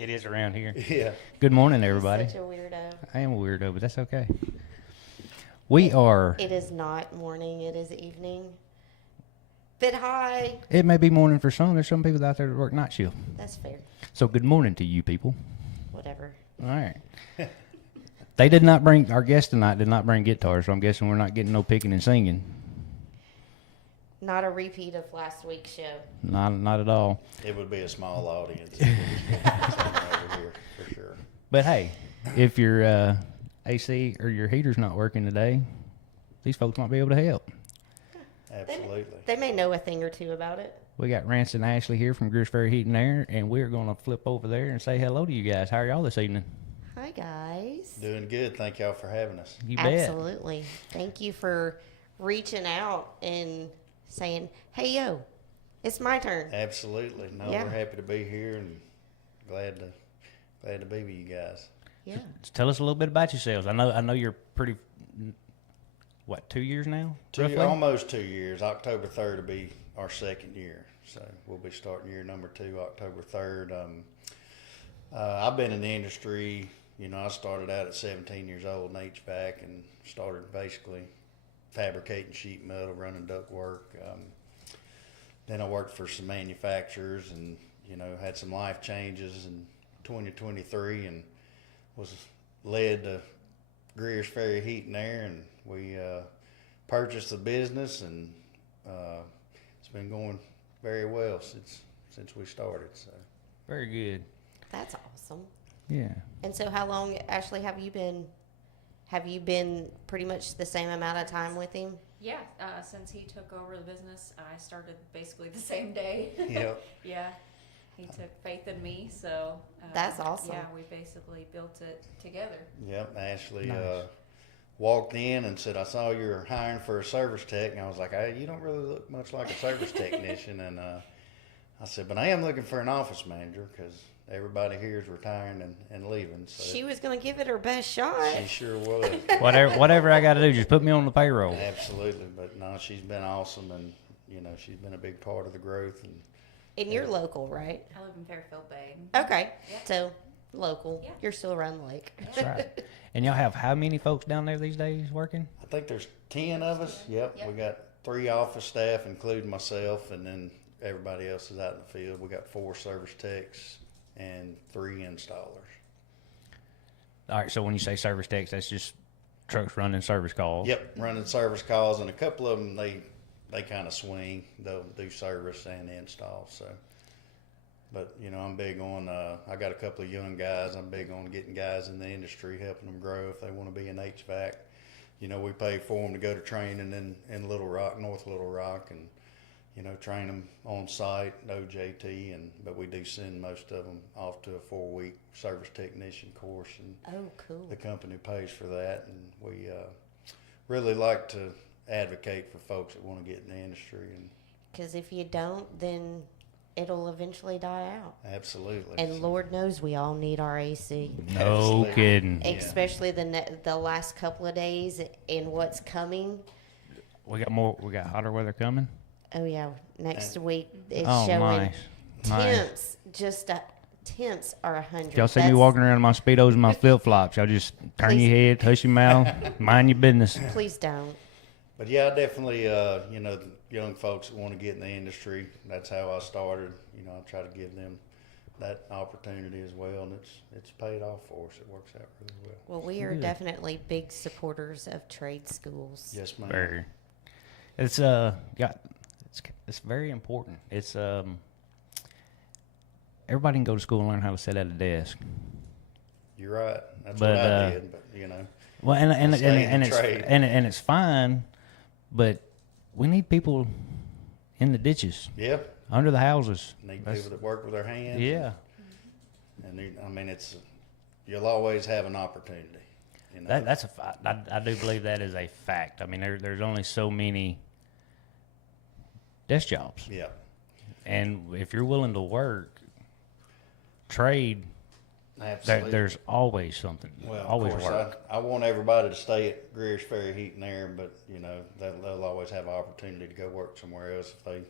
It is around here. Yeah. Good morning, everybody. Such a weirdo. I am a weirdo, but that's okay. We are. It is not morning. It is evening. Bit high. It may be morning for some. There's some people out there that work night shift. That's fair. So good morning to you people. Whatever. All right. They did not bring, our guest tonight did not bring guitars, so I'm guessing we're not getting no picking and singing. Not a repeat of last week's show. Not at all. It would be a small audience. If we was getting something over here, for sure. But hey, if your AC or your heater's not working today, these folks might be able to help. Absolutely. They may know a thing or two about it. We got Rance and Ashley here from Greers, Ferry, Heat and Air, and we're going to flip over there and say hello to you guys. How are y'all this evening? Hi, guys. Doing good. Thank y'all for having us. You bet. Absolutely. Thank you for reaching out and saying, hey, yo, it's my turn. Absolutely. No, Yeah. we're happy to be here and glad to be with you guys. Yeah. So tell us a little bit about yourselves. I know you're pretty, 2 years now? Roughly? Almost 2 years. October 3rd will be our second year. So we'll be starting year number 2, October 3rd. I've been in the industry, I started out at 17 years old in HVAC and started basically fabricating sheet metal, running duct work. Then I worked for some manufacturers and, had some life changes in 2023 and was led to Greers, Ferry, Heat and Air, and we purchased the business, and it's been going very well since we started. So Very good. That's awesome. Yeah. And so how long, Ashley, have you been pretty much the same amount of time with him? Yeah, since he took over the business, I started basically the same day. Yep. Yeah, he took faith in me, so That's awesome. Yeah, we basically built it together. Yep. Ashley Nice. walked in and said, "I saw you're hiring for a service tech," and I was like, "Hey, you don't really look much like a service technician." And I said, "But I am looking for an office manager because everybody here is retiring and leaving." So She was going to give it her best shot. she sure was. Whatever I got to do, just put me on the payroll. Absolutely. But no, she's been awesome, and she's been a big part of the growth. And you're local, right? I live in Fairfield Bay. Okay. Yeah. So, local. Yeah. You're still around the lake. That's right. And y'all have how many folks down there these days working? I think there's 10 of us. Yep. Yep. We got 3 office staff, including myself, and then everybody else is out in the field. We got 4 service techs and 3 installers. All right, so when you say service techs, that's just trucks running service calls. Yep, running service calls, and a couple of them they kind of swing. They'll do service and install. So, but I'm big on. I got a couple of young guys. I'm big on getting guys in the industry, helping them grow if they want to be in HVAC. We pay for them to go to training in Little Rock, North Little Rock, and train them on site, OJT, but we do send most of them off to a 4-week service technician course, and Oh, cool. the company pays for that, and we really like to advocate for folks that want to get in the industry, and Because if you don't, then it'll eventually die out. absolutely. And So, Lord knows we all need our AC. No Absolutely. kidding. Yeah. Especially the last couple of days and what's coming. We got hotter weather coming. Oh, yeah. Next week it's Oh, showing nice. temps. Temps are 100. If y'all see me walking around in my Speedos and my flip flops, y'all just turn your head, hush your mouth, mind your business. Please don't. But yeah, I definitely, young folks that want to get in the industry, that's how I started. I try to give them that opportunity as well, and it's paid off for us. It works out really well. Well, we are Good. definitely big supporters of trade schools. Yes, ma'am. Very. It's very important. It's everybody can go to school and learn how to sit at a desk. You're right. That's But, what I did, but Well, and Stay in the it's trade. and it's fine, but we need people in the ditches, yeah, under the houses. need That's- people that work with their hands. Yeah, And you'll always have an opportunity. that's a fact. I do believe that is a fact. I mean, there's only so many desk jobs, Yeah. and if you're willing to work, trade, Absolutely. there's always something. Well, always of course, work. I want everybody to stay at Greers, Ferry, Heat and Air, but they'll always have an opportunity to go work somewhere else if they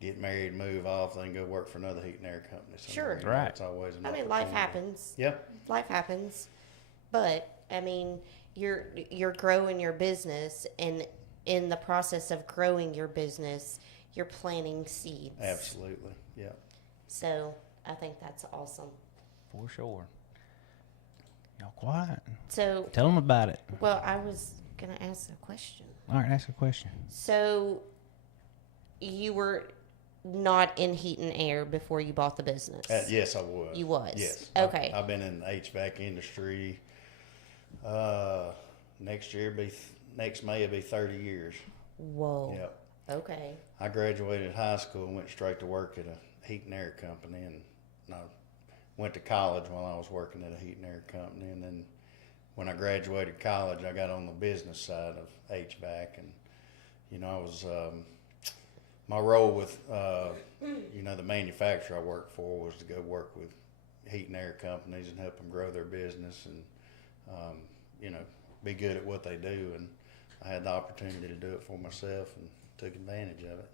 get married, move off, then go work for another heat and air company. Sure. You know, Right. It's always an I mean, life opportunity. happens. Yeah. Life happens. But, I mean, you're growing your business, and in the process of growing your business, you're planting seeds. Absolutely. Yeah. So, I think that's awesome. For sure. Y'all quiet. So, Tell them about it. well, I was going to ask a question. All right, ask a question. So, you were not in heat and air before you bought the business? Yes, I was. You was? Yes. Okay. I've been in the HVAC industry. Next May will be 30 years. Whoa. Yep. Okay. I graduated high school and went straight to work at a heat and air company, and I went to college while I was working at a heat and air company. And then when I graduated college, I got on the business side of HVAC, and I was my role with the manufacturer I worked for was to go work with heat and air companies and help them grow their business and be good at what they do. And I had the opportunity to do it for myself and took advantage of it.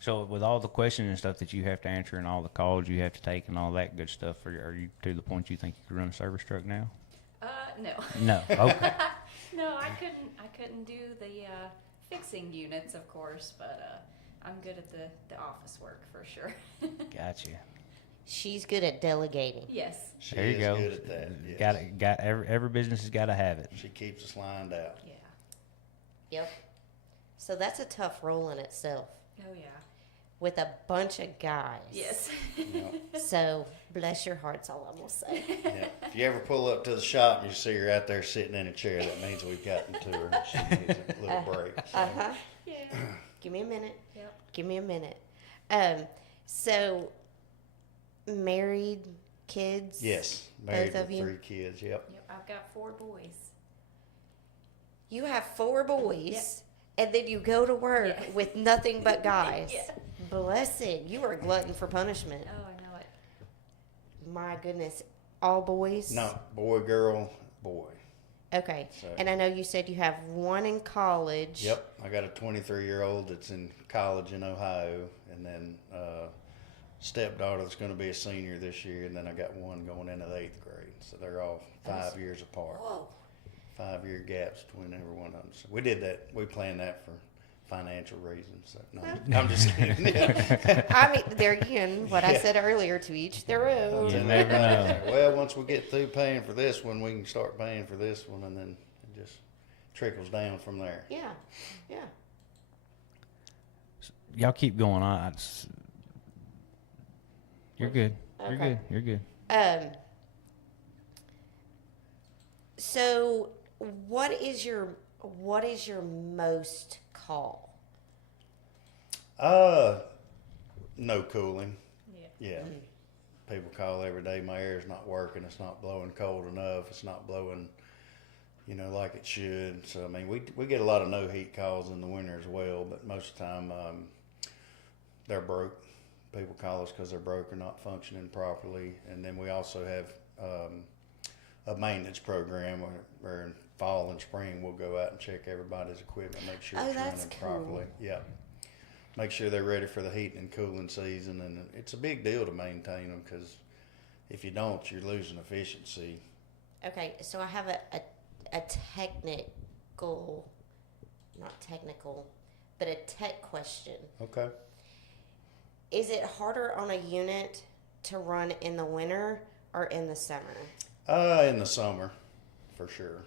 So with all the questions and stuff that you have to answer and all the calls you have to take and all that good stuff, are you to the point you think you could run a service truck now? No. No. Okay. No, I couldn't do the fixing units, of course, but I'm good at the office work for sure. Gotcha. She's good at delegating. Yes. She There you is go. good at that. Yes. Got every business has got to have it. She keeps us lined out. Yeah. Yep. So that's a tough role in itself Oh yeah. with a bunch of guys. Yes. So bless your hearts, all I'm gonna say. Yeah. If you ever pull up to the shop and you see her out there sitting in a chair, that means we've gotten to her. She needs a little break. So. Uh-huh. Yeah. Give me a minute. Yep. Give me a minute. So married, kids? Yes, married Both of with you? 3 kids. Yep. Yep. I've got 4 boys. You have 4 boys, Yeah. and then you go to work Yeah. with nothing but guys. Yeah. Blessed. You are a glutton for punishment. Oh, I know it. My goodness. All boys? No, boy, girl, boy. Okay. So- And I know you said you have one in college. Yep, I got a 23-year-old that's in college in Ohio, and then stepdaughter that's going to be a senior this year, and then I got one going into the 8th grade. So they're all 5 years apart. Whoa. 5-year gaps between every one of them. So we did that. We planned that for financial reasons. So no, I'm just kidding. Yeah. I mean, there again, what I said earlier, to each their own. You never know. Well, once we get through paying for this one, we can start paying for this one, and then it just trickles down from there. Yeah. Yeah. Y'all keep going on. You're good. You're Okay. good. You're good. So what is your most call? No cooling. Yeah. Yeah. People call every day, my air's not working, it's not blowing cold enough, it's not blowing, like it should. So, I mean, we get a lot of no heat calls in the winter as well, but most of the time, they're broke. People call us because they're broke or not functioning properly. And then we also have a maintenance program where in fall and spring we'll go out and check everybody's equipment, make sure Oh, it's that's running cool. properly. Yeah. Make sure they're ready for the heating and cooling season, and it's a big deal to maintain them because if you don't, you're losing efficiency. Okay, so I have a technical, not technical, but a tech question. Okay. Is it harder on a unit to run in the winter or in the summer In the summer, for sure.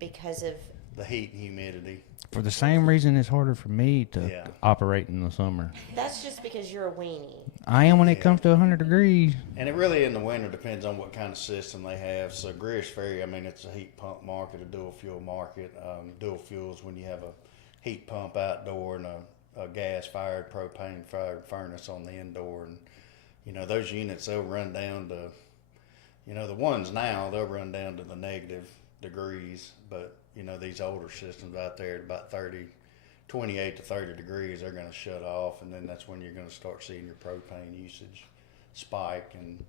because of? The heat and humidity. For the same reason, it's harder for me to Yeah. operate in the summer. That's just because you're a weenie. I am when it Yeah. comes to 100 degrees. And it really in the winter depends on what kind of system they have. So Greers, Ferry, I mean, it's a heat pump market, a dual fuel market. Dual fuels when you have a heat pump outdoor and a gas-fired, propane-fired furnace on the indoor. And, those units, they'll run down to, the ones now, they'll run down to the negative degrees. But, these older systems out there at about 28 to 30 degrees, they're going to shut off. And then that's when you're going to start seeing your propane usage spike. And,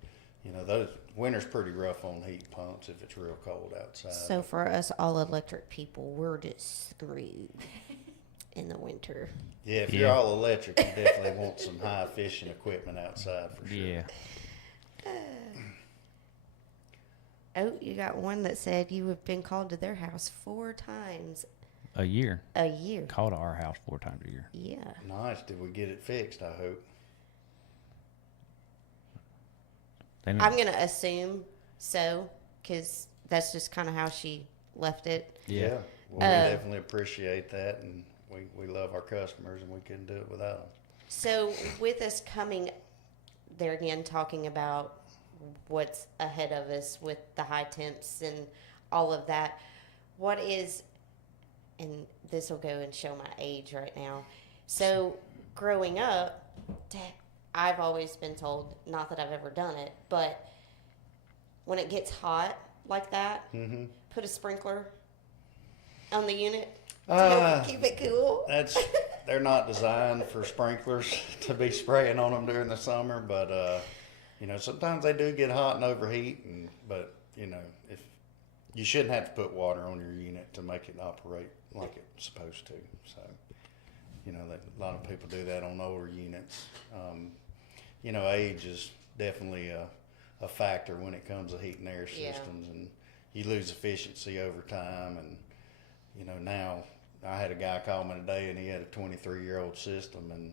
those winter's pretty rough on heat pumps if it's real cold outside. So for us all electric people, we're just screwed. in the winter. Yeah, if Yeah. you're all electric, you definitely want some high efficient equipment outside for sure. Yeah. Oh, you got one that said you have been called to their house 4 times A year. a year. Call to our house 4 times a year. Yeah. Nice. Did we get it fixed? I hope. They know- I'm going to assume so, because that's just kind of how she left it. Yeah. Well, we definitely appreciate that, and we love our customers, and we couldn't do it without them. So, with us coming there again, talking about what's ahead of us with the high temps and all of that, what is, and this will go and show my age right now. So, growing up, I've always been told, not that I've ever done it, but when it gets hot like that, put a sprinkler on the unit to help keep it cool. They're not designed for sprinklers to be spraying on them during the summer, but sometimes they do get hot and overheat, but if you shouldn't have to put water on your unit to make it operate like it's supposed to. So, a lot of people do that on older units. Age is definitely a factor when it comes to heat and air systems, and you lose efficiency over time. And now I had a guy call me today, and he had a 23-year-old system, and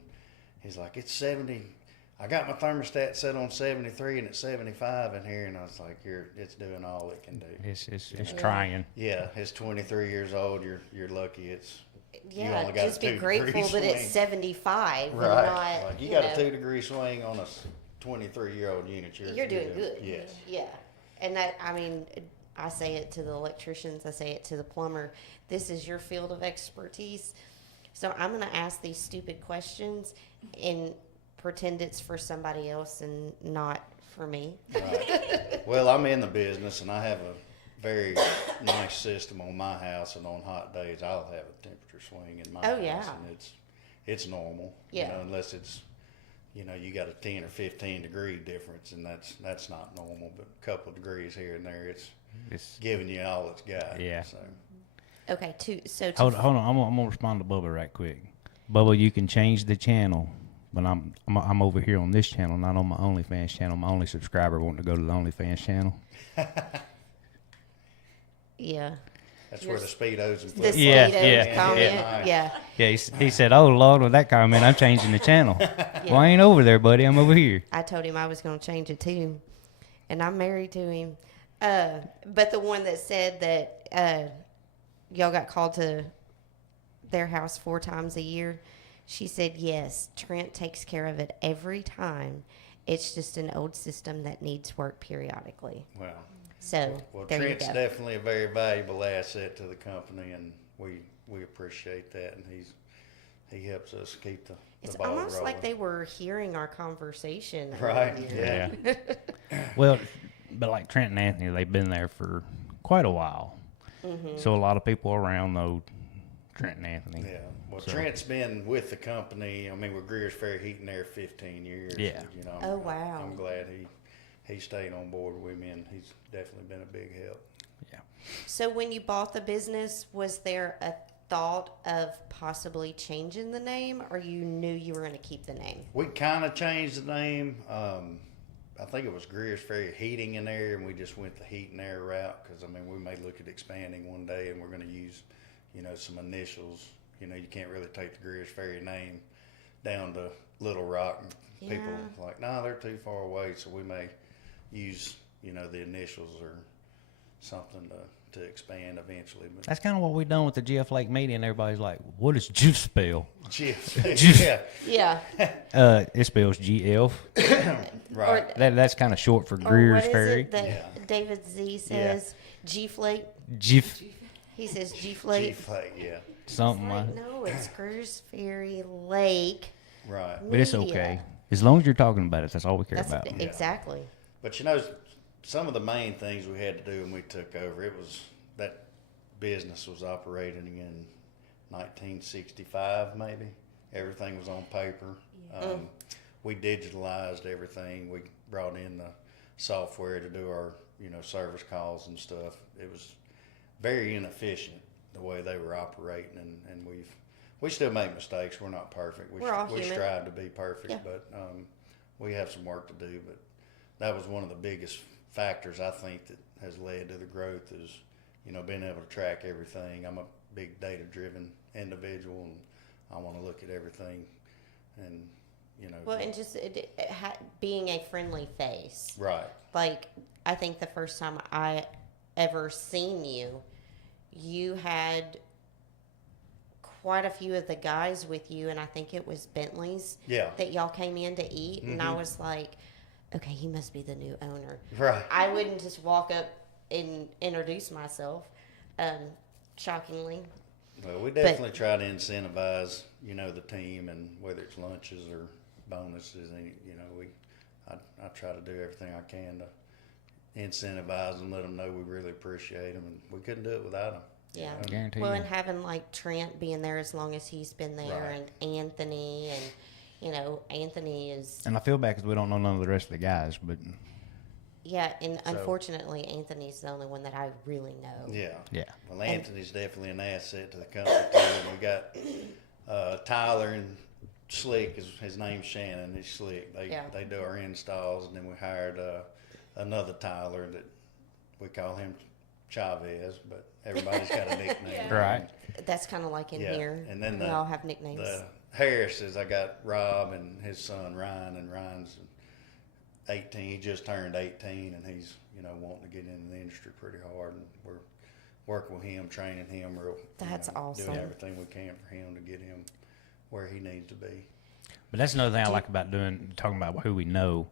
he's like, "It's 70. I got my thermostat set on 73, and it's 75 in here." And I was like, "It's doing all it can do." It's trying. Yeah, it's 23 years old. You're lucky. You Yeah, only got just a be 2 grateful degree that it's swing. 75 and Right. not, Like you got a 2-degree swing on a 23-year-old unit. You're doing good. Yes. Yeah. And I say it to the electricians, I say it to the plumber. This is your field of expertise. So I'm going to ask these stupid questions and pretend it's for somebody else and not for me. Right. Well, I'm in the business, and I have a very nice system on my house, and on hot days, I'll have a temperature swing in my Oh, house, yeah. and it's normal. Yeah. Unless it's you got a 10 or 15 degree difference, and that's not normal. But a couple of degrees here and there, it's giving you all it's got. Yeah. So Okay, Hold on. I'm gonna respond to Bubba right quick. Bubba, you can change the channel, but I'm over here on this channel, not on my OnlyFans channel. My only subscriber wanting to go to the OnlyFans channel. yeah. that's where the speedos and The flip Yeah, Speedos yeah, comment. yeah. Yeah. Yeah, he said, "Oh Lord, with that comment, I'm changing the channel." Well, I ain't over there, buddy. I'm over here. I told him I was going to change it too, and I'm married to him. But the one that said that y'all got called to their house 4 times a year, she said yes. Trent takes care of it every time. It's just an old system that needs work periodically. Wow. So Well, there Trent's you go. definitely a very valuable asset to the company, and we appreciate that. And he helps us keep the It's ball almost rolling. like they were hearing our conversation. Right, earlier. yeah. Well, but like Trent and Anthony, they've been there for quite a while. Mm-hmm. So a lot of people around know Trent and Anthony. Yeah. Well, So- Trent's been with the company. I mean, with Greers Ferry Heat and Air 15 years. Yeah. Oh, wow. I'm glad he stayed on board with me, and he's definitely been a big help. Yeah. So when you bought the business, was there a thought of possibly changing the name, or you knew you were going to keep the name? We kind of changed the name. I think it was Greers Ferry Heating and Air, and we just went the heat and air route because, I mean, we may look at expanding one day, and we're going to use, some initials. You can't really take the Greers Ferry name down to Little Rock. And people Yeah. like, no, they're too far away, so we may use, the initials or something to expand eventually. But That's kind of what we done with the GF Lake meeting. Everybody's like, "What does GF spell?" yeah, Yeah. It spells GF. right. That's kind of short for Or Greers what is Ferry. it that Yeah. David Z says? G-Flake? GF He says G-Flake. G-Flake, yeah, something Like, like. no, it's Greers Ferry Lake. right. But it's Media. okay as long as you're talking about it. That's all we care That's about. exactly. But some of the main things we had to do when we took over, it was that business was operating in 1965 maybe. Everything was on paper. We digitalized everything. We brought in the software to do our service calls and stuff. It was very inefficient the way they were operating, and we still make mistakes. We're not perfect. We're all we human. strive to be perfect, Yeah. but we have some work to do. But that was one of the biggest factors I think that has led to the growth is, being able to track everything. I'm a big data-driven individual, and I want to look at everything, and Well, and just being a friendly face. right, Like, I think the first time I ever seen you, you had quite a few of the guys with you, and I think it was Bentley's yeah, that y'all came in to eat, and I Mhm. was like, okay, he must be the new owner. right. I wouldn't just walk up and introduce myself, shockingly. Well, we definitely try to incentivize, the team, and whether it's lunches or bonuses, and I try to do everything I can to incentivize them, let them know we really appreciate them, and we couldn't do it without them. Yeah. Guarantee Well, you. and having like Trent being there as long as he's been there, Right. and Anthony, and Anthony is And I feel bad because we don't know none of the rest of the guys, but and So- unfortunately, Anthony's the only one that I really know. Yeah. yeah. Well, Anthony's definitely an asset to the company too. And we got Tyler and Slick. His name's Shannon. He's Slick. They do our installs, and then we hired another Tyler that we call him Chavez, but everybody's got a nickname. Yeah. Right. That's kind of like in Yeah, here. and then we the- all have nicknames. The Harrises, I got Rob and his son Ryan, and Ryan's 18. He just turned 18, and he's wanting to get into the industry pretty hard, and we're working with him, training him real. That's awesome. Doing everything we can for him to get him where he needs to be. But that's another thing I like about talking about who we know.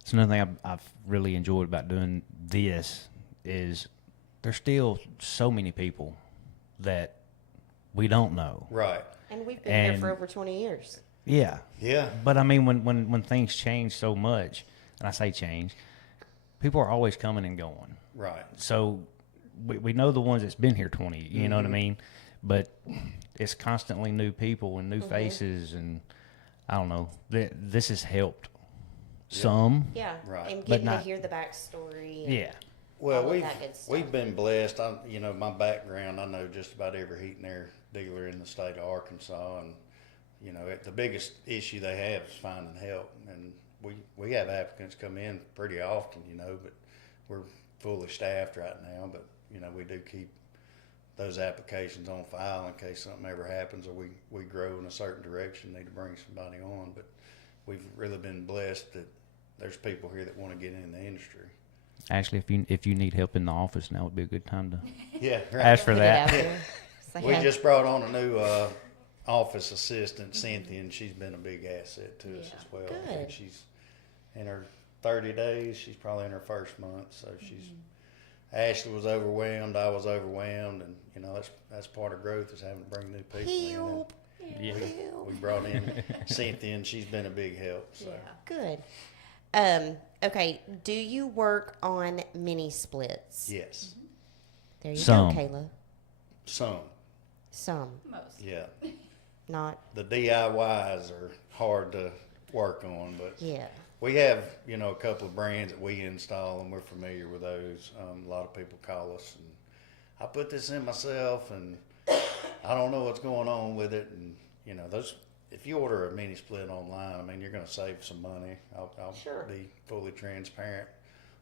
It's another thing I've really enjoyed about doing this is there's still so many people that we don't know. Right. And we've been here And- for over 20 years. Yeah. Yeah. But I mean, when things change so much, and I say change, people are always coming and going. Right. So we know the ones that's been here 20, you know what I mean? But it's constantly new people and new faces, and I don't know. This has helped some. Yeah. Right. And But getting to not- hear the backstory. and Yeah. Well, all of that good stuff. we've been blessed. My background, I know just about every heat and air dealer in the state of Arkansas, and the biggest issue they have is finding help, and we have applicants come in pretty often, but we're fully staffed right now. But we do keep those applications on file in case something ever happens or we grow in a certain direction, need to bring somebody on. But we've really been blessed that there's people here that want to get in the industry. Actually, if you need help in the office, now would be a good time to Yeah, right. ask for Put it that. out there. Say, We hey, just brought on a new office assistant, Cynthia, and she's been a big asset to us Yeah. as well. I Good. think she's in her 30 days. She's probably in her first month, so she's. Ashley was overwhelmed. I was overwhelmed, and that's part of growth is having to bring new people help. Yeah. Help. in. We brought in Cynthia, and she's been a big help. So. Yeah. Good. Okay. Do you work on mini splits? Yes, There you Some. go, Kayla. some. Some. Most. Yeah, Not. the DIYs are hard to work on, but Yeah. we have, a couple of brands that we install, and we're familiar with those. A lot of people call us, and I put this in myself, and I don't know what's going on with it. And those. If you order a mini split online, I mean, you're going to save some money. I'll Sure. be fully transparent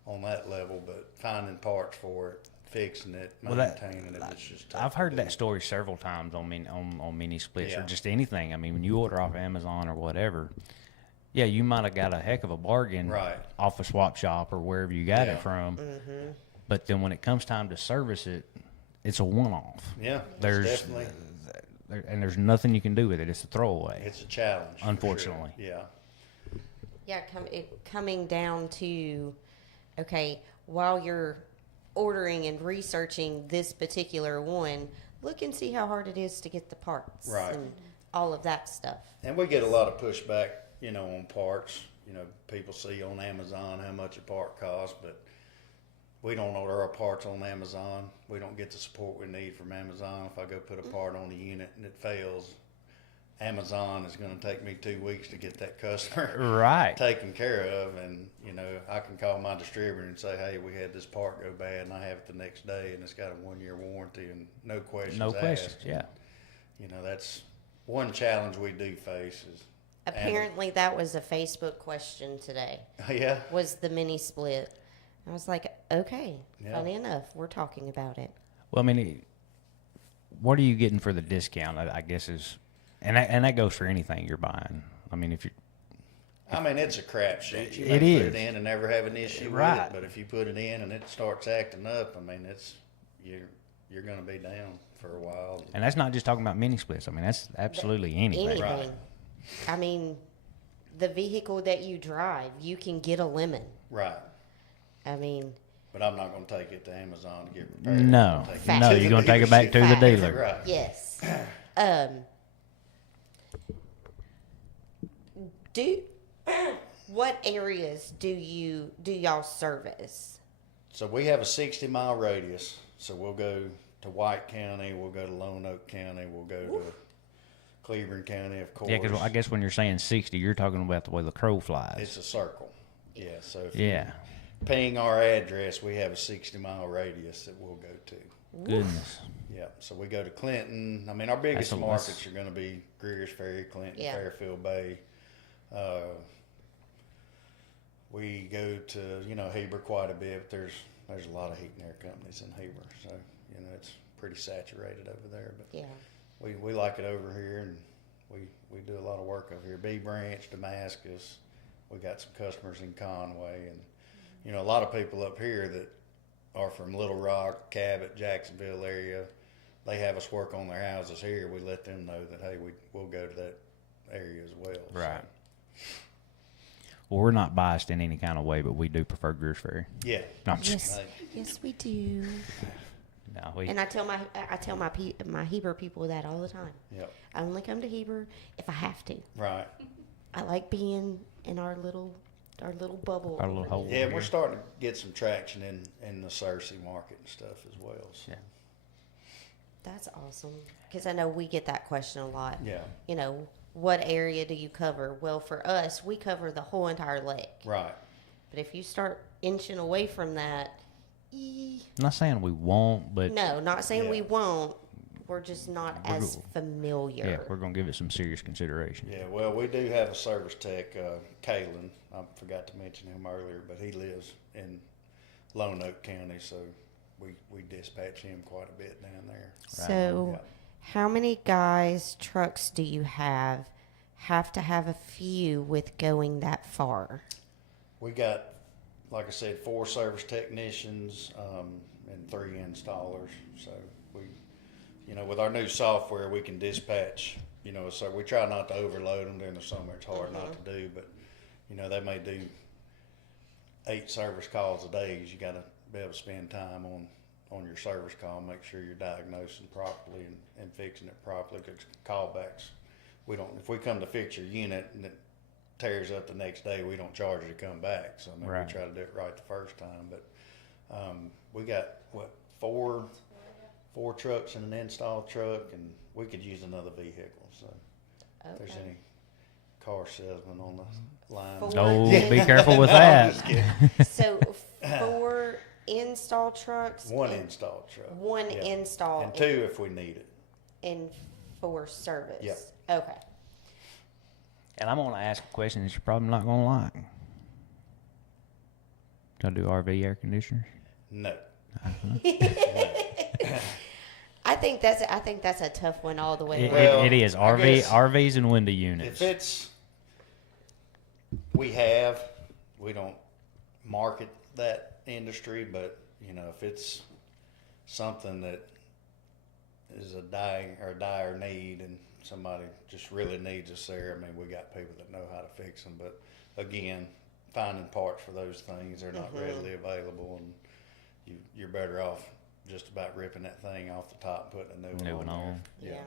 on that level, but finding parts for it, fixing it, Well, that- maintaining it, it's just tough I've to heard do. that story several times on mini splits or Yeah. just anything. I mean, when you order off Amazon or whatever, yeah, you might have got a heck of a bargain Right. off a swap shop or wherever you got Yeah. it from. Mm-hmm. But then when it comes time to service it, it's a one-off. Yeah, There's definitely. and there's nothing you can do with it. It's a throwaway. It's a challenge. for Unfortunately. sure. Yeah. Yeah, coming down to, okay, while you're ordering and researching this particular one, look and see how hard it is to get the parts Right. and all of that stuff. And we get a lot of pushback, on parts. People see on Amazon how much a part costs, but we don't order our parts on Amazon. We don't get the support we need from Amazon. If I go put a part on the unit and it fails, Amazon is going to take me 2 weeks to get that customer Right. taken care of. And, I can call my distributor and say, hey, we had this part go bad, and I have it the next day, and it's got a 1-year warranty and no questions No asked. questions. Yeah. That's one challenge we do face is Apparently, that was a Facebook question today. yeah. Was the mini split? I was like, okay, Yeah. funny enough, we're talking about it. Well, I mean, what are you getting for the discount? I guess is, and that goes for anything you're buying. I mean, if you I mean, it's a crapshoot. You It may put is. it in and never have an issue with Right. it, but if you put it in and it starts acting up, I mean, you're going to be down for a while. and that's not just talking about mini splits. I mean, that's absolutely anything. Anything. Right. I mean, the vehicle that you drive, you can get a lemon. Right. I mean, But I'm not going to take it to Amazon to get repaired. No, I'm gonna take Fact. no, to you're the going to take it back to the Fact. dealer. Right. yes. Do what areas do y'all service? So we have a 60-mile radius. So we'll go to White County, we'll go to Lone Oak County, we'll go to Cleveland County, of course. Yeah, because I guess when you're saying 60, you're talking about the way the crow flies. It's a circle. Yeah, so if Yeah, you ping our address, we have a 60-mile radius that we'll go to. goodness. Yeah, so we go to Clinton. I mean, our biggest That's a- markets are going to be Greers, Ferry, Clinton, Yeah. Fairfield Bay. We go to Heber quite a bit. But there's a lot of heat and air companies in Heber, so it's pretty saturated over there. But Yeah. we like it over here, and we do a lot of work over here. B Branch, Damascus. We got some customers in Conway, and a lot of people up here that are from Little Rock, Cabot, Jacksonville area. They have us work on their houses here. We let them know that hey, we'll go to that area as well. so. Right. Well, we're not biased in any kind of way, but we do prefer Greers Ferry. Yeah. No, I'm just, Yes. Yes, we do. no, we, And I tell my Heber people that all the time. Yep. I only come to Heber if I have to. Right. I like being in our little bubble. Our little over hole. here. Yeah, we're starting to get some traction in the Searcy market and stuff as well. So. Yeah. That's awesome. Because I know we get that question a lot. Yeah. What area do you cover? Well, for us, we cover the whole entire lake. Right. But if you start inching away from that, I'm not saying we won't, but no, not saying Yeah. we won't. We're just not We're as go- familiar. yeah, we're going to give it some serious consideration. Yeah, well, we do have a service tech, Kalen. I forgot to mention him earlier, but he lives in Lone Oak County, so we dispatch him quite a bit down there. So, Yeah. how many guys, trucks do you have to have a few with going that far? We got, like I said, 4 service technicians and 3 installers. So with our new software, we can dispatch. So we try not to overload them during the summer. It's hard not to do, but they may do 8 service calls a day. You got to be able to spend time on your service call, make sure you're diagnosing properly and fixing it properly. Because callbacks, if we come to fix your unit and it tears up the next day, we don't charge you to come back. So Right. we try to do it right the first time. But we got four trucks and an install truck, and we could use another vehicle. So if there's Okay. any car salesman on the line, Four. Oh, be careful with No, I'm that. just kidding. So 4 install trucks. 1 and install truck. 1 Yeah. install And 2 if we need it. and 4 service. Yep. Okay. And I'm going to ask a question that you're probably not going to like. Do I do RV air conditioners? No. I think that's a tough one all the way It, around. Well, it is. I guess RVs and window units. If it's, we don't market that industry, but if it's something that is a dire need and somebody just really needs us there, I mean, we got people that know how to fix them. But again, finding parts for those things, they're not readily available, and you're better off just about ripping that thing off the top and putting a new one on there. Yeah.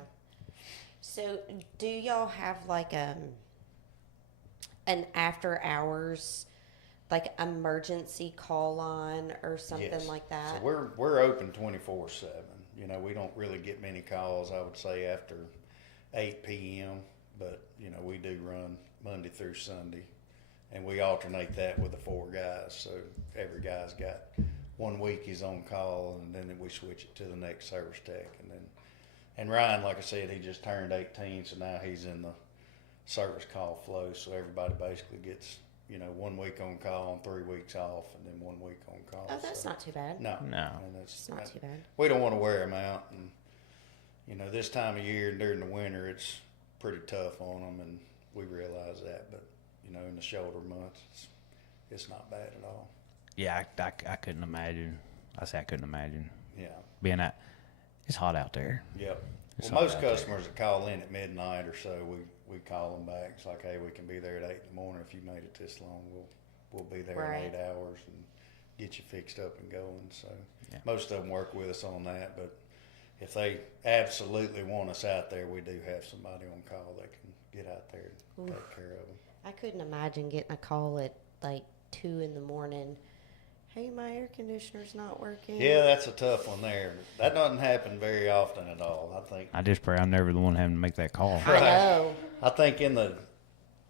So, do y'all have like an after hours, like emergency call line or something Yes. like that? So we're open 24/7. We don't really get many calls, I would say, after 8 p.m. But we do run Monday through Sunday, and we alternate that with the 4 guys. So every guy's got 1 week he's on call, and then we switch it to the next service tech, And Ryan, like I said, he just turned 18, so now he's in the service call flow. So everybody basically gets, 1 week on call and 3 weeks off, and then 1 week on call. Oh, that's so, not too bad. No, No. and It's not too bad. we don't want to wear them out, and this time of year during the winter, it's pretty tough on them, and we realize that. But in the shoulder months, it's not bad at all. Yeah, I couldn't imagine. I couldn't imagine Yeah. being out. It's hot out there. Yep. It's Well, hot most out there. customers that call in at midnight or so, we call them back. It's like, hey, we can be there at 8 in the morning. If you made it this long, we'll be there Right. in 8 hours and get you fixed up and going. So Yeah. most of them work with us on that. But if they absolutely want us out there, we do have somebody on call that can get out there and take care of them. I couldn't imagine getting a call at like 2 in the morning. Hey, my air conditioner's not working. Yeah, that's a tough one there. That doesn't happen very often at all. I just pray I'm never the one having to make that call. I know. I think in the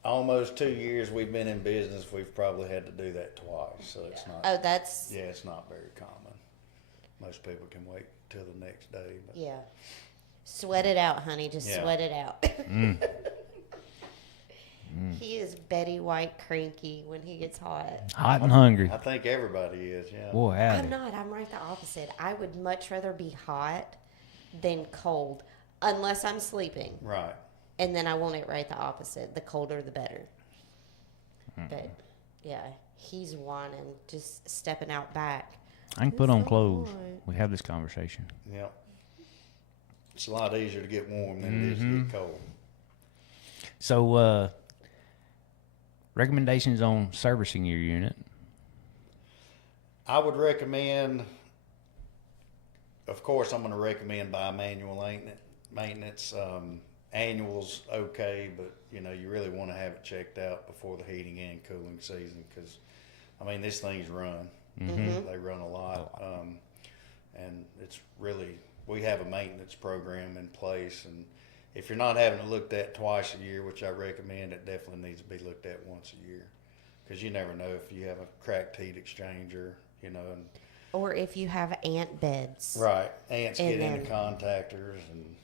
almost 2 years we've been in business, we've probably had to do that twice. So it's not. Oh, that's Yeah, it's not very common. Most people can wait till the next day. But yeah. Sweat it out, honey. Just Yeah. sweat it out. He is Betty White cranky when he gets hot. Hot and hungry. I think everybody is. Yeah. Boy, howdy. I'm not. I'm right the opposite. I would much rather be hot than cold, unless I'm sleeping. Right. And then I want it right the opposite. The colder, the better. But yeah, he's whining, just stepping out back. I can put on It's so clothes. hot. We have this conversation. Yep. It's a lot easier to get warm than it is to get cold. So, recommendations on servicing your unit. I would recommend, of course, I'm going to recommend bimanual maintenance. Annual's okay, but you really want to have it checked out before the heating and cooling season because, these things run. They run a lot, and it's really we have a maintenance program in place, and if you're not having it looked at twice a year, which I recommend, it definitely needs to be looked at once a year because you never know if you have a cracked heat exchanger, and Or if you have ant beds. right, ants And get into then- contactors, and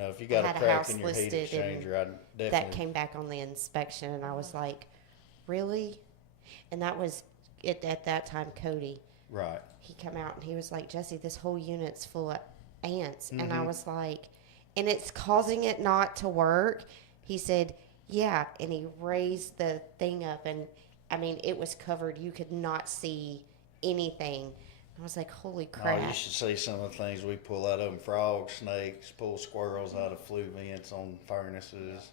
if you got had a a crack house in your heat listed and exchanger, I'd That definitely came back on the inspection, and I was like, really? And that was it at that time, Cody. right. He come out and he was like, Jesse, this whole unit's full of ants. And Mm-hmm. I was like, and it's causing it not to work. He said, yeah. And he raised the thing up, and it was covered. You could not see anything. I was like, holy crap. Oh, you should see some of the things we pull out of them: frogs, snakes, pull squirrels out of flue vents on furnaces,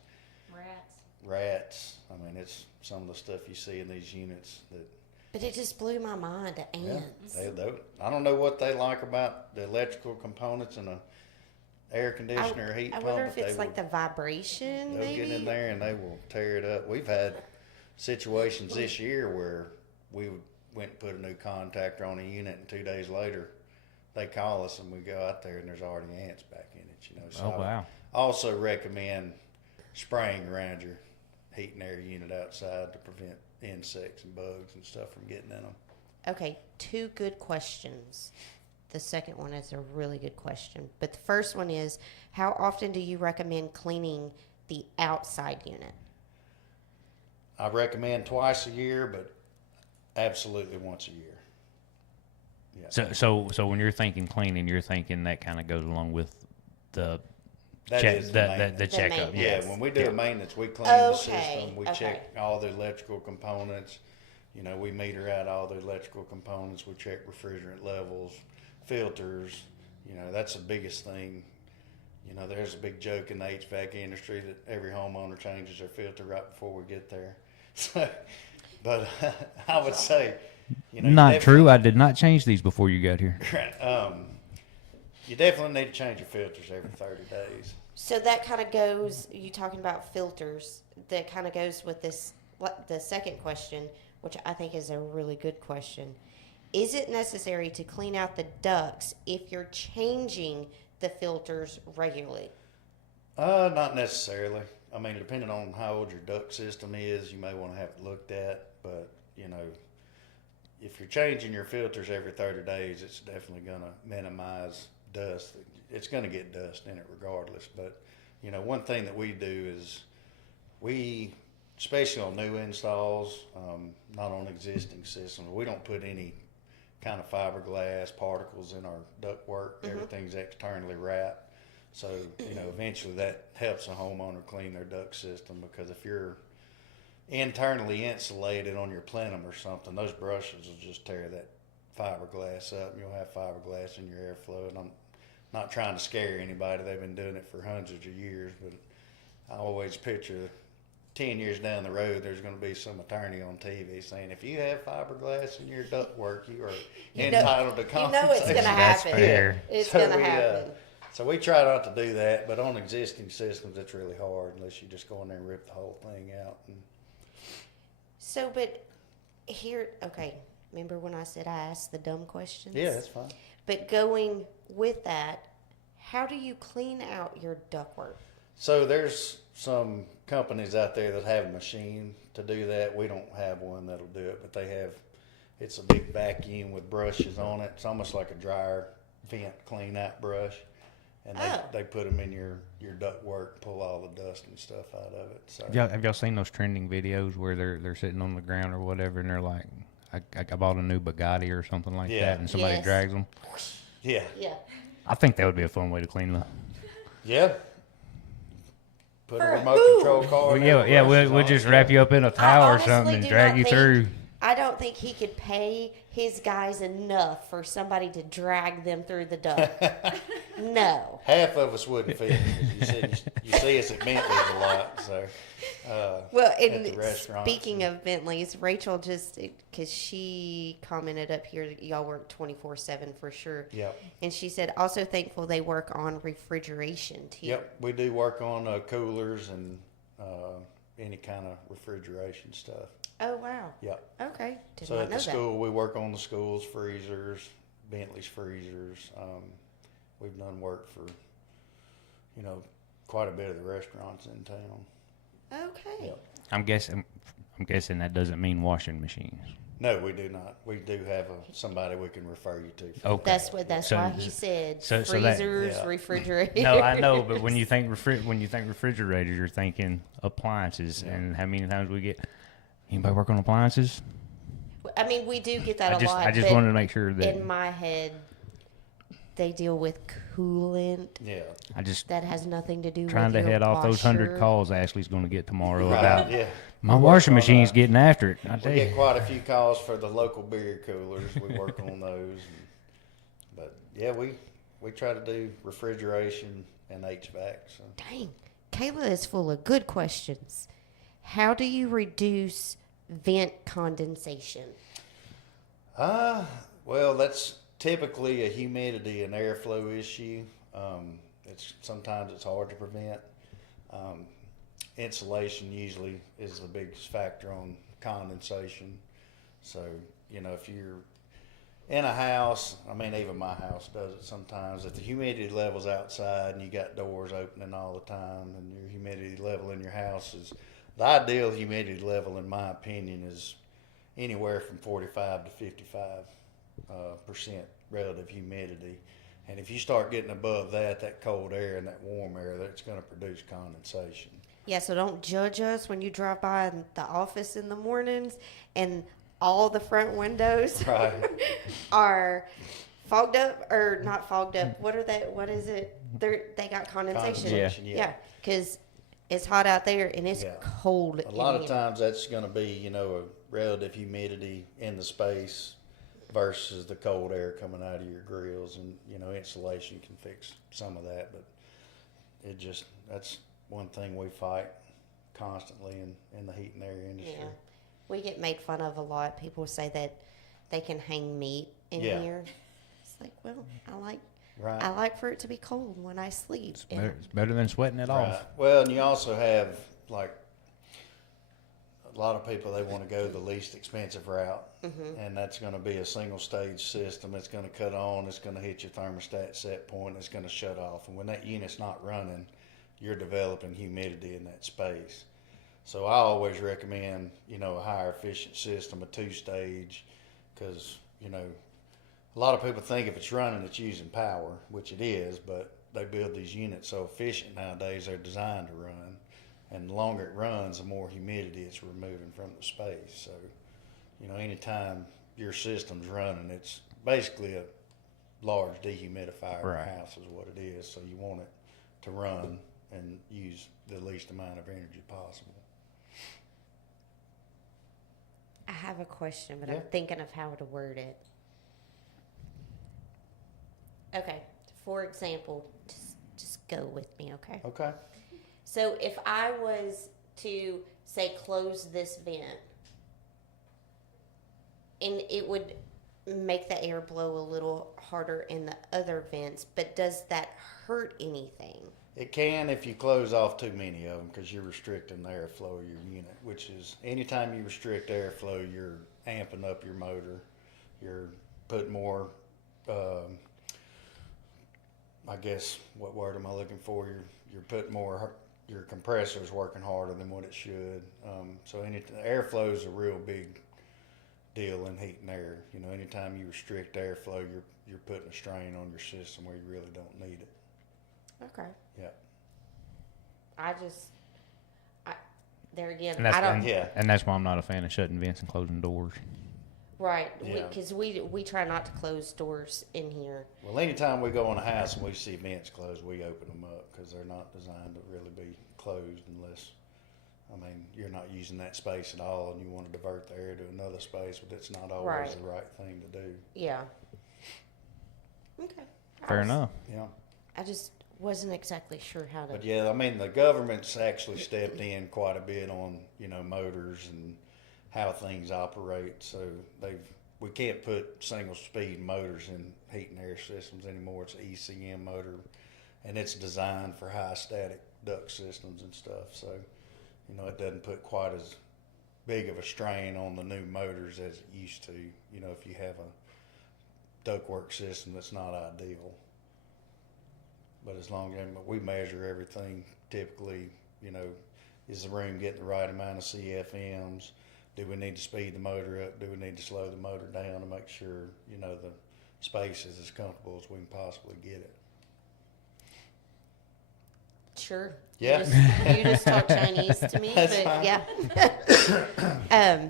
Rats. rats. It's some of the stuff you see in these units that. But it just blew my mind, the Yeah, ants. I don't know what they like about the electrical components in a air conditioner or heat I pump. wonder but if it's they like the vibration, they'll maybe? get in there and they will tear it up. We've had situations this year where we went and put a new contactor on a unit, and 2 days later they call us and we go out there and there's already ants back in it. So Oh, wow. I also recommend spraying around your heat and air unit outside to prevent insects and bugs and stuff from getting in them. Okay, 2 good questions. The second one is a really good question. But the first one is, how often do you recommend cleaning the outside unit? I recommend twice a year, but absolutely once a year. Yeah. So when you're thinking cleaning, you're thinking that kind of goes along with the That check, is the the maintenance. checkup. maintenance. Yeah, when we do Yeah. a maintenance, we clean the Okay, system. We okay. check all the electrical components. We meter out all the electrical components. We check refrigerant levels, filters. That's the biggest thing. There's a big joke in the HVAC industry that every homeowner changes their filter right before we get there. So, but I would say, you Not true. I did not change these before you got here. You definitely need to change your filters every 30 days. So that kind of goes, you talking about filters, that kind of goes with this, the second question, which I think is a really good question. Is it necessary to clean out the ducts if you're changing the filters regularly? Not necessarily. Depending on how old your duct system is, you may want to have it looked at. But, if you're changing your filters every 30 days, it's definitely going to minimize dust, it's going to get dust in it regardless. But, you know, one thing that we do is especially on new installs, not on existing systems, we don't put any kind of fiberglass particles in our ductwork. Everything's externally wrapped. So, you know, eventually that helps a homeowner clean their duct system, because if you're internally insulated on your plenum or something, those brushes will just tear that fiberglass up, and you'll have fiberglass in your airflow. And I'm not trying to scare anybody. They've been doing it for hundreds of years, but I always picture 10 years down the road, there's going to be some attorney on TV saying, if you have fiberglass in your ductwork, you are entitled to compensation. You know it's going to happen. fair. It's So going to we, happen. So we try not to do that, but on existing systems, it's really hard unless you just go in there and rip the whole thing out. And So, but here, okay, remember when I said I asked the dumb questions? yeah, that's fine. But going with that, how do you clean out your ductwork? So there's some companies out there that have a machine to do that. We don't have one that'll do it, but it's a big vacuum with brushes on it. It's almost like a dryer vent clean out brush. And they put them in your ductwork, pull all the dust and stuff out of it. So Have y'all seen those trending videos where they're sitting on the ground or whatever, and they're like, I bought a new Bugatti or something like Yeah. that, and somebody Yes. drags them? yeah, Yeah. I think that would be a fun way to clean them. yeah. Put For a remote who? control car. Well, in yeah, there, yeah, brushes we'll on just it. wrap you up in a I towel or honestly something and do drag not you think- through. I don't think he could pay his guys enough for somebody to drag them through the duct. No. Half of us wouldn't fit. You see us at Bentley's a lot, so. Well, at and the restaurants. speaking of Bentley's, Rachel because she commented up here that y'all work 24/7 for sure. Yep. And she said also thankful they work on refrigeration too. Yep, we do work on coolers and any kind of refrigeration stuff. Oh wow. Yep. Okay. Did So not at know the that. school, we work on the school's freezers, Bentley's freezers. We've done work for, quite a bit of the restaurants in town. Okay. Yep. I'm guessing that doesn't mean washing machines. No, we do not. We do have somebody we can refer you to. Okay. That's So- why he said so that- freezers, yeah. refrigerators. No, I know, but when you think refrigerators, you're thinking appliances. Yeah. And how many times we get anybody work on appliances? I mean, we do get that I a lot. just but wanted to make sure that in my head, they deal with coolant. Yeah. I just That has nothing to do trying with to your head off those 100 washer. calls Ashley's going to get tomorrow Right, about yeah. my We work washing on, machine's getting after it. I We tell you. get quite a few calls for the local beer coolers. We work on those. But yeah, we try to do refrigeration and HVAC. So. Dang, Kayla is full of good questions. How do you reduce vent condensation? Well, that's typically a humidity and airflow issue. Sometimes it's hard to prevent. Insulation usually is the biggest factor on condensation. So, if you're in a house, even my house does it sometimes. If the humidity level's outside and you got doors opening all the time and your humidity level in your house is, the ideal humidity level, in my opinion, is anywhere from 45 to 55% relative humidity. And if you start getting above that cold air and that warm air, that's going to produce condensation. Yeah, so don't judge us when you drive by the office in the mornings and all the front windows Right. are fogged up or not fogged up. What are they? What is it? They got condensation. Condensation, Yeah, because it's hot out there and it's Yeah. cold. A lot in of here. times that's going to be, a relative humidity in the space versus the cold air coming out of your grills. And, insulation can fix some of that, but that's one thing we fight constantly in the heat and air industry. Yeah, we get made fun of a lot. People say that they can hang meat in Yeah. here. It's like, well, Right. I like for it to be cold when I sleep. It's better than sweating it off. Right. Well, and you also have, a lot of people, they want to go the least expensive route. Mm-hmm. And that's going to be a single stage system. It's going to cut on, it's going to hit your thermostat set point, it's going to shut off. And when that unit's not running, you're developing humidity in that space. So I always recommend, a higher efficient system, a 2-stage, because, a lot of people think if it's running, it's using power, which it is, but they build these units so efficient nowadays, they're designed to run. And the longer it runs, the more humidity it's removing from the space. So, anytime your system's running, it's basically a large dehumidifier in Right. the house is what it is. So you want it to run and use the least amount of energy possible. I have a question, but Yeah. I'm thinking of how to word it. Okay, for example, just go with me, okay? Okay. So if I was to say close this vent, and it would make the air blow a little harder in the other vents, but does that hurt anything? It can if you close off too many of them because you're restricting the airflow of your unit, which is anytime you restrict airflow, you're amping up your motor. You're putting more, I guess, what word am I looking for? You're putting more, your compressor's working harder than what it should. So airflow is a real big deal in heat and air. Anytime you restrict airflow, you're putting a strain on your system where you really don't need it. Okay. Yeah. There again, And that's, I don't. and, Yeah. and that's why I'm not a fan of shutting vents and closing doors. Right, Yeah. because we try not to close doors in here. Well, anytime we go in a house and we see vents closed, we open them up because they're not designed to really be closed unless, you're not using that space at all and you want to divert the air to another space, but it's not always Right. the right thing to do. Yeah. Okay. Fair enough. Yeah. I just wasn't exactly sure how to. But yeah, the government's actually stepped in quite a bit on, motors and how things operate. So we can't put single speed motors in heat and air systems anymore. It's an ECM motor and it's designed for high static duct systems and stuff. So, it doesn't put quite as big of a strain on the new motors as it used to, if you have a ductwork system that's not ideal. But as long as we measure everything typically, is the room getting the right amount of CFMs? Do we need to speed the motor up? Do we need to slow the motor down to make sure, the space is as comfortable as we can possibly get it? Sure. Yeah. You just talk Chinese to me, That's but fine. yeah.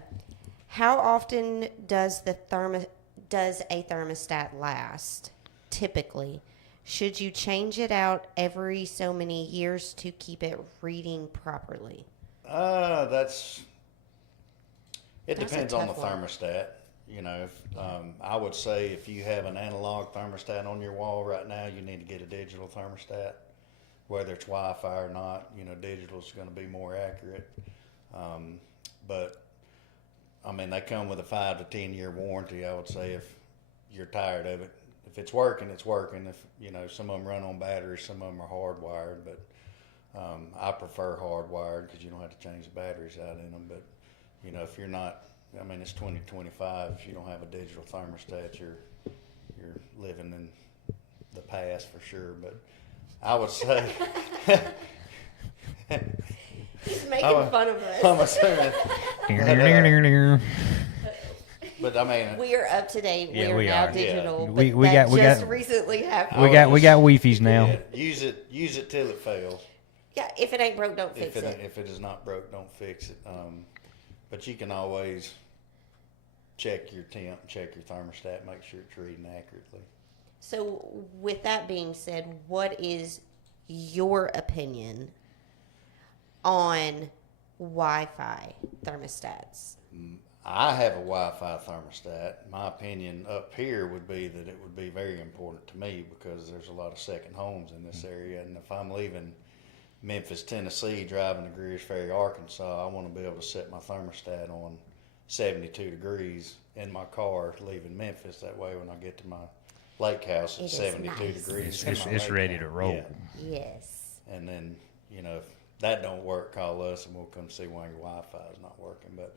How often does a thermostat last? Typically, should you change it out every so many years to keep it reading properly? It That's a depends on the tough one. thermostat. I would say if you have an analog thermostat on your wall right now, you need to get a digital thermostat. Whether it's Wi-Fi or not, digital is going to be more accurate. But they come with a 5 to 10 year warranty. I would say if you're tired of it, if it's working, it's working. If some of them run on batteries, some of them are hardwired. But I prefer hardwired because you don't have to change the batteries out in them. But if you're not, it's 2025. If you don't have a digital thermostat, you're living in the past for sure. But I would say. He's making fun of us. I'm assuming. But We are up to date. Yeah, we are we now are. digital. We But that got- just recently happened. We got Wi-Fi's now. yeah, use it till it fails. Yeah, if it ain't broke, don't fix If it. if it is not broke, don't fix it. But you can always check your temp, check your thermostat, make sure it's reading accurately. So, with that being said, what is your opinion on Wi-Fi thermostats? I have a Wi-Fi thermostat. My opinion up here would be that it would be very important to me because there's a lot of second homes in this area. And if I'm leaving Memphis, Tennessee, driving to Greers, Ferry, Arkansas, I want to be able to set my thermostat on 72 degrees in my car leaving Memphis. That way when I get to my lake house, It it's is 72 nice. degrees. in It's my lake ready house. to roll. Yeah. Yes. And then, if that don't work, call us and we'll come see why your Wi-Fi is not working. But,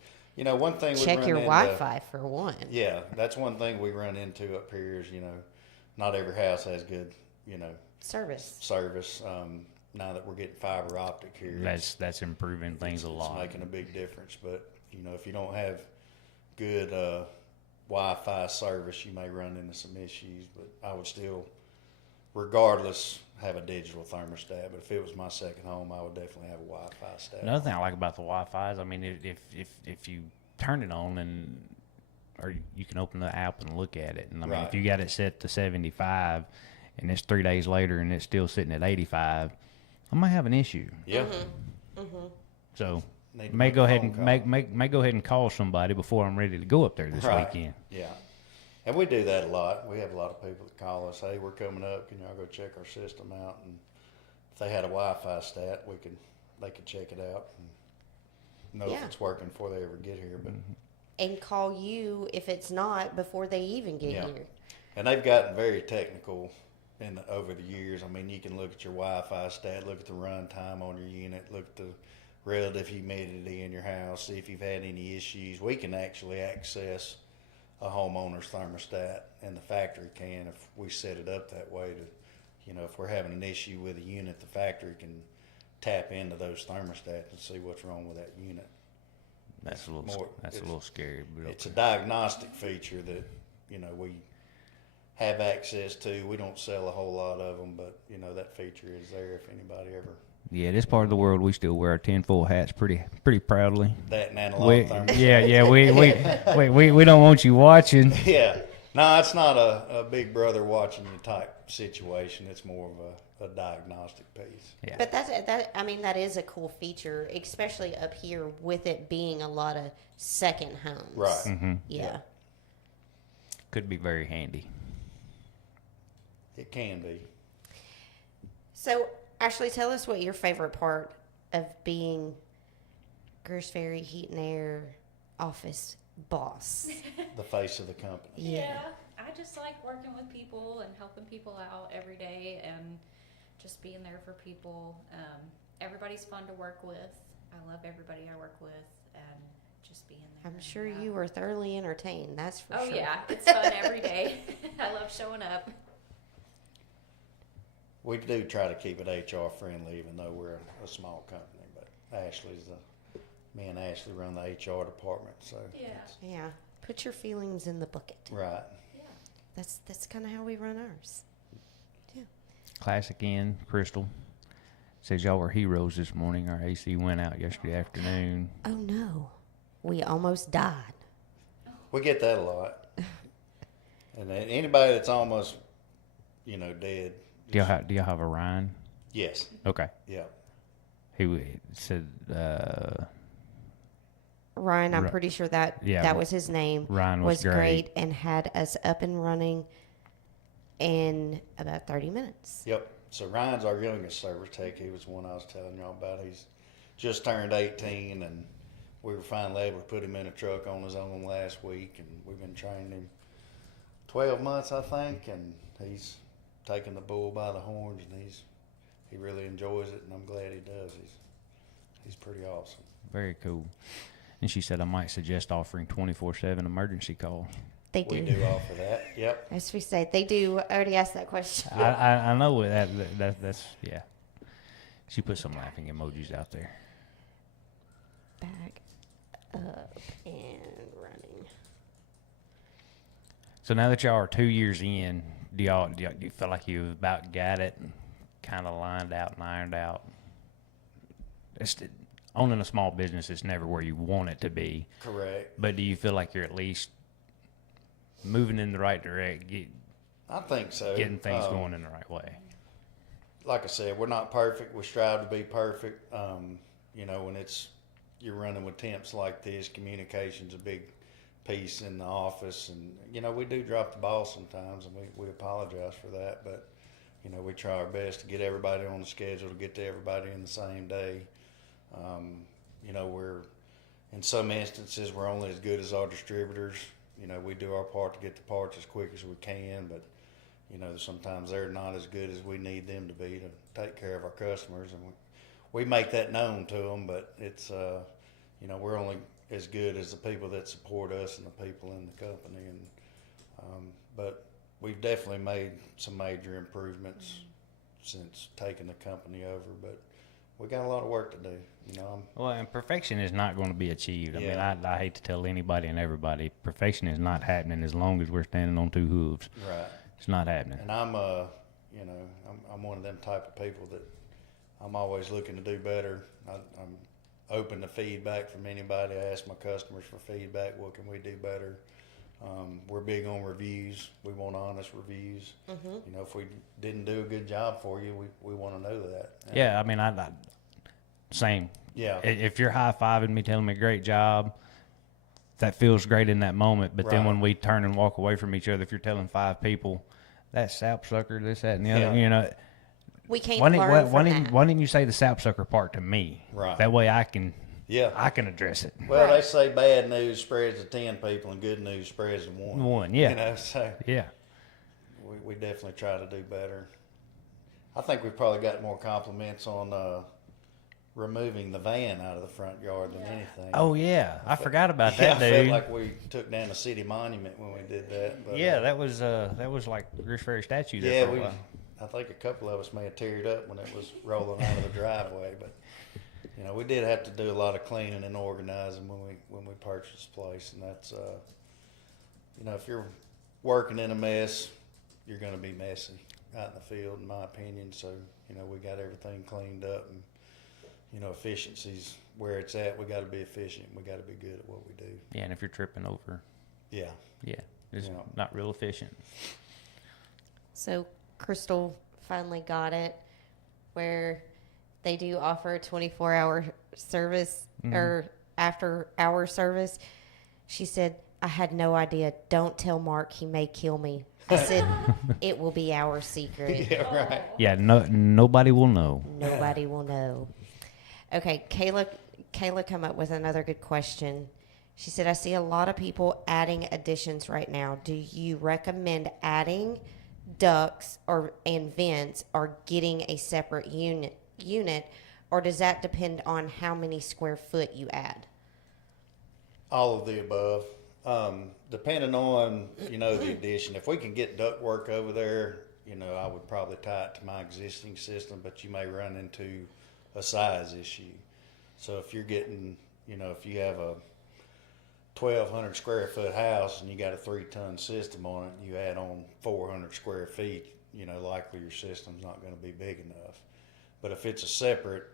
one thing we Check run your into, Wi-Fi for one. Yeah, that's one thing we run into up here is, not every house has good, Service. service. Now that we're getting fiber optic here, That's improving things a lot. It's making a big difference. But, if you don't have good Wi-Fi service, you may run into some issues, but I would still, regardless, have a digital thermostat. But if it was my second home, I would definitely have a Wi-Fi stat. Another thing I like about the Wi-Fi is, I mean, if you turn it on or you can open the app and look at it, and I mean, Right. if you got it set to 75, and it's 3 days later and it's still sitting at 85, I might have an issue. Yeah. So Need to may make go a ahead phone and call. may go ahead and call somebody before I'm ready to go up there this Right. weekend. Yeah. And we do that a lot. We have a lot of people that call us, hey, we're coming up, can y'all go check our system out? And if they had a Wi-Fi stat, they could check it out and know if Yeah. it's working before they ever get here. But And call you if it's not before they even get Yeah. here. And they've gotten very technical over the years. I mean, you can look at your Wi-Fi stat, look at the run time on your unit, look at the relative humidity in your house, see if you've had any issues. We can actually access a homeowner's thermostat, and the factory can if we set it up that way to, if we're having an issue with a unit, the factory can tap into those thermostats and see what's wrong with that unit. That's a little More- that's a it's- little scary. But It's a okay. diagnostic feature that, we have access to. We don't sell a whole lot of them, but, that feature is there if anybody ever, Yeah, this part of the world, we still wear our tinfoil hats pretty proudly. that and analog We, thermostat. yeah, we don't want you watching. Yeah. No, it's not a big brother watching you type situation. It's more of a diagnostic piece. Yeah. But that is a cool feature, especially up here with it being a lot of second homes. Right. Mm-hmm. Yeah. Could be very handy. It can be. So, Ashley, tell us what your favorite part of being Greers Ferry Heat and Air office boss. The face of the company. Yeah. I just like working with people and helping people out every day and just being there for people. Everybody's fun to work with. I love everybody I work with and just being there. I'm sure Yeah. you were thoroughly entertained. That's for Oh sure. yeah, it's fun every day. I love showing up. We do try to keep it HR friendly, even though we're a small company. But me and Ashley run the HR department, so Yeah. Yeah. Put your feelings in the bucket. right. Yeah. That's kind of how we run ours. Classic Inn, Crystal. Says y'all were heroes this morning. Our AC went out yesterday afternoon. Oh no, we almost died. We get that a lot. And then anybody that's almost, dead. Do y'all have a Ryan? Yes. Okay. Yeah. Said Ryan, I'm Ri- pretty sure that yeah, that was his name. Ryan was great. and had us up and running in about 30 minutes. Yep. So Ryan's our youngest service tech. He was the one I was telling y'all about. He's just turned 18, and we were finally able to put him in a truck on his own last week, and we've been training him 12 months, I think, and he's taking the bull by the horns, and he really enjoys it, and I'm glad he does. He's pretty awesome. Very cool. And she said I might suggest offering 24/7 emergency calls. They We do. do offer that. Yep. As we say, they do. I already asked that question. I know that's yeah. She put some laughing emojis out there. Back up and running. So now that y'all are 2 years in, do you feel like you've about got it kind of lined out and ironed out? Owning a small business is never where you want it to be, Correct. but do you feel like you're at least moving in the right direction, I think so. getting things going in the right way? Like I said, we're not perfect. We strive to be perfect. When you're running with temps like this, communication's a big piece in the office, and we do drop the ball sometimes, and we apologize for that. But we try our best to get everybody on the schedule, to get to everybody in the same day. We're in some instances we're only as good as our distributors. We do our part to get the parts as quick as we can, but sometimes they're not as good as we need them to be to take care of our customers, and we make that known to them. But it's we're only as good as the people that support us and the people in the company, and but we've definitely made some major improvements since taking the company over. But we got a lot of work to do. You know, Well, and perfection is not going to be achieved. I mean, Yeah. I hate to tell anybody and everybody, perfection is not happening as long as we're standing on two hooves. right. It's not happening. And you know, I'm one of them type of people that I'm always looking to do better. I'm open to feedback from anybody. I ask my customers for feedback. What can we do better? We're big on reviews. We want honest reviews. You know, if we didn't do a good job for you, we want to know that. And Yeah, I mean, same. Yeah. If you're high-fiving me, telling me great job, that feels great in that moment. But then Right. when we turn and walk away from each other, if you're telling 5 people, that sapsucker, this, that, and the other, Yeah. you know, We can't why learn from that. didn't you say the sapsucker part to me? Right. That way I can Yeah. address it. Well, Right. they say bad news spreads to 10 people and good news spreads to one. One, yeah. You know, so Yeah. we definitely try to do better. I think we've probably got more compliments on removing the van out of the front yard than anything. Oh yeah, I forgot about Yeah, that, I dude. felt like we took down a city monument when we did that. But, Yeah, that was like Greers Ferry statue there yeah, for a while. I think a couple of us may have teared up when it was rolling out of the driveway, but you know, we did have to do a lot of cleaning and organizing when we purchased the place, and that's you know, if you're working in a mess, you're going to be messy out in the field, in my opinion. So you know, we got everything cleaned up, and you know, efficiency's where it's at. We got to be efficient. We got to be good at what we do. Yeah, and if you're tripping over, Yeah. it's Yeah. not real efficient. So Crystal finally got it where they do offer a 24-hour service or after-hour service. She said, I had no idea. Don't tell Mark. He may kill me. I said, it will be our secret. Yeah. Right. Yeah, nobody will know. Nobody will know. Okay, Kayla come up with another good question. She said, I see a lot of people adding additions right now. Do you recommend adding ducts and vents or getting a separate unit, or does that depend on how many square foot you add? All of the above. Depending on, you know, the addition. If we can get duct work over there, you know, I would probably tie it to my existing system, but you may run into a size issue. So if you're getting, you know, if you have a 1,200 square foot house and you got a 3-ton system on it, and you add on 400 square feet, you know, likely your system's not going to be big enough. But if it's a separate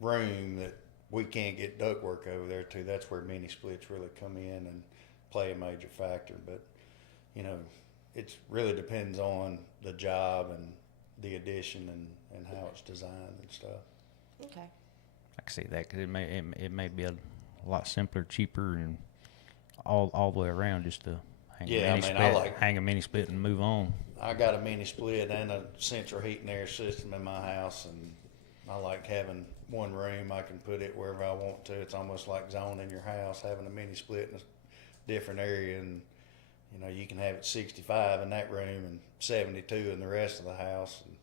room that we can't get ductwork over there to, that's where mini splits really come in and play a major factor. But, you know, it really depends on the job and the addition and how it's designed and stuff. Okay. I can see that because it may be a lot simpler, cheaper, and all the way around just to hang Yeah, a mini I mean, split, hang a mini split and move on. I got a mini split and a central heat and air system in my house, and I like having one room. I can put it wherever I want to. It's almost like zoning your house, having a mini split in a different area, and you know, you can have it 65 in that room and 72 in the rest of the house. And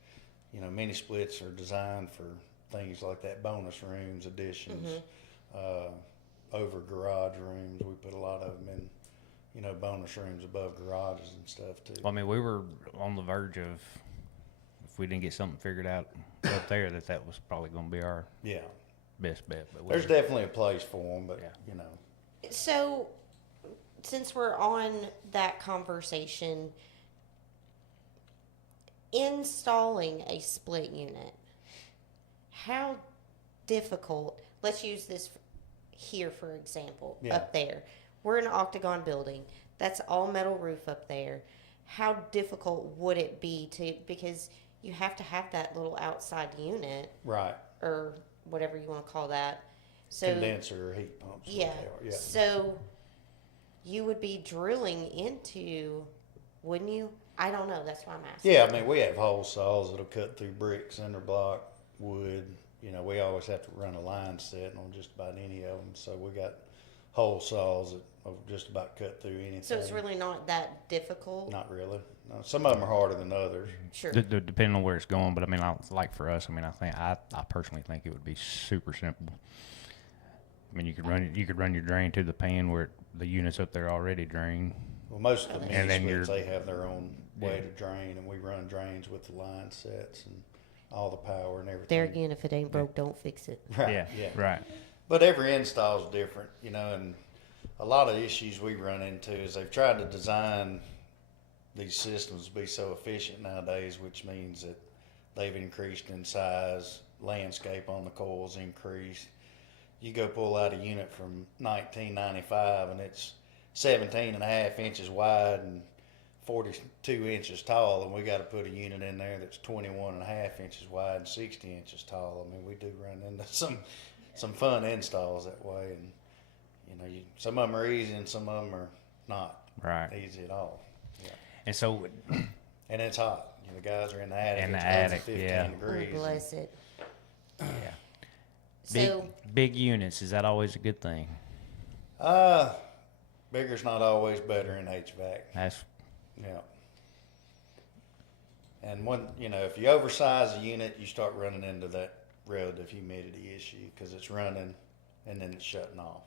you know, mini splits are designed for things like that: bonus rooms, additions, over garage rooms. We put a lot of them in, you know, bonus rooms above garages and stuff too. Well, I mean, we were on the verge of, if we didn't get something figured out up there, that was probably going to be our Yeah, best bet. But there's definitely a place for them, but Yeah. you know. So, since we're on that conversation, installing a split unit, how difficult, let's use this here for example, Yeah. up there. We're in an octagon building. That's all metal roof up there. How difficult would it be because you have to have that little outside unit Right. or whatever you want to call that. So Condenser or heat pumps. yeah. Yeah. So you would be drilling into, wouldn't you? I don't know. That's why I'm asking. Yeah, I mean, we have hole saws that'll cut through brick, cinder block, wood. You know, we always have to run a line set on just about any of them. So we got hole saws that will just about cut through anything. So it's really not that difficult. Not really. No, some of them are harder than others. Sure. depending on where it's going. But I mean, like for us, I mean, I personally think it would be super simple. I mean, you could run your drain to the pan where the unit's up there already drained. Well, most of the And mini then splits, they have their own way to drain, and we run drains with the line sets. And all the power and everything. There again, if it ain't broke, don't fix it. Right, Yeah, right. But every install is different, you know, and a lot of issues we run into is they've tried to design these systems to be so efficient nowadays, which means that they've increased in size, landscape on the coils increased. You go pull out a unit from 1995 and it's 17 and a half inches wide and 42 inches tall, and we got to put a unit in there that's 21 and a half inches wide and 60 inches tall. I mean, we do run into some fun installs that way, and you know, some of them are easy and some of them are not easy at all. Yeah. And so, and it's hot. You know, the guys are in the attic. In the it's attic, 15 yeah. degrees. Oh, bless it. yeah. So, Big units, is that always a good thing? Bigger's not always better in HVAC. That's Yeah. And you know, if you oversize a unit, you start running into that relative humidity issue because it's running and then it's shutting off,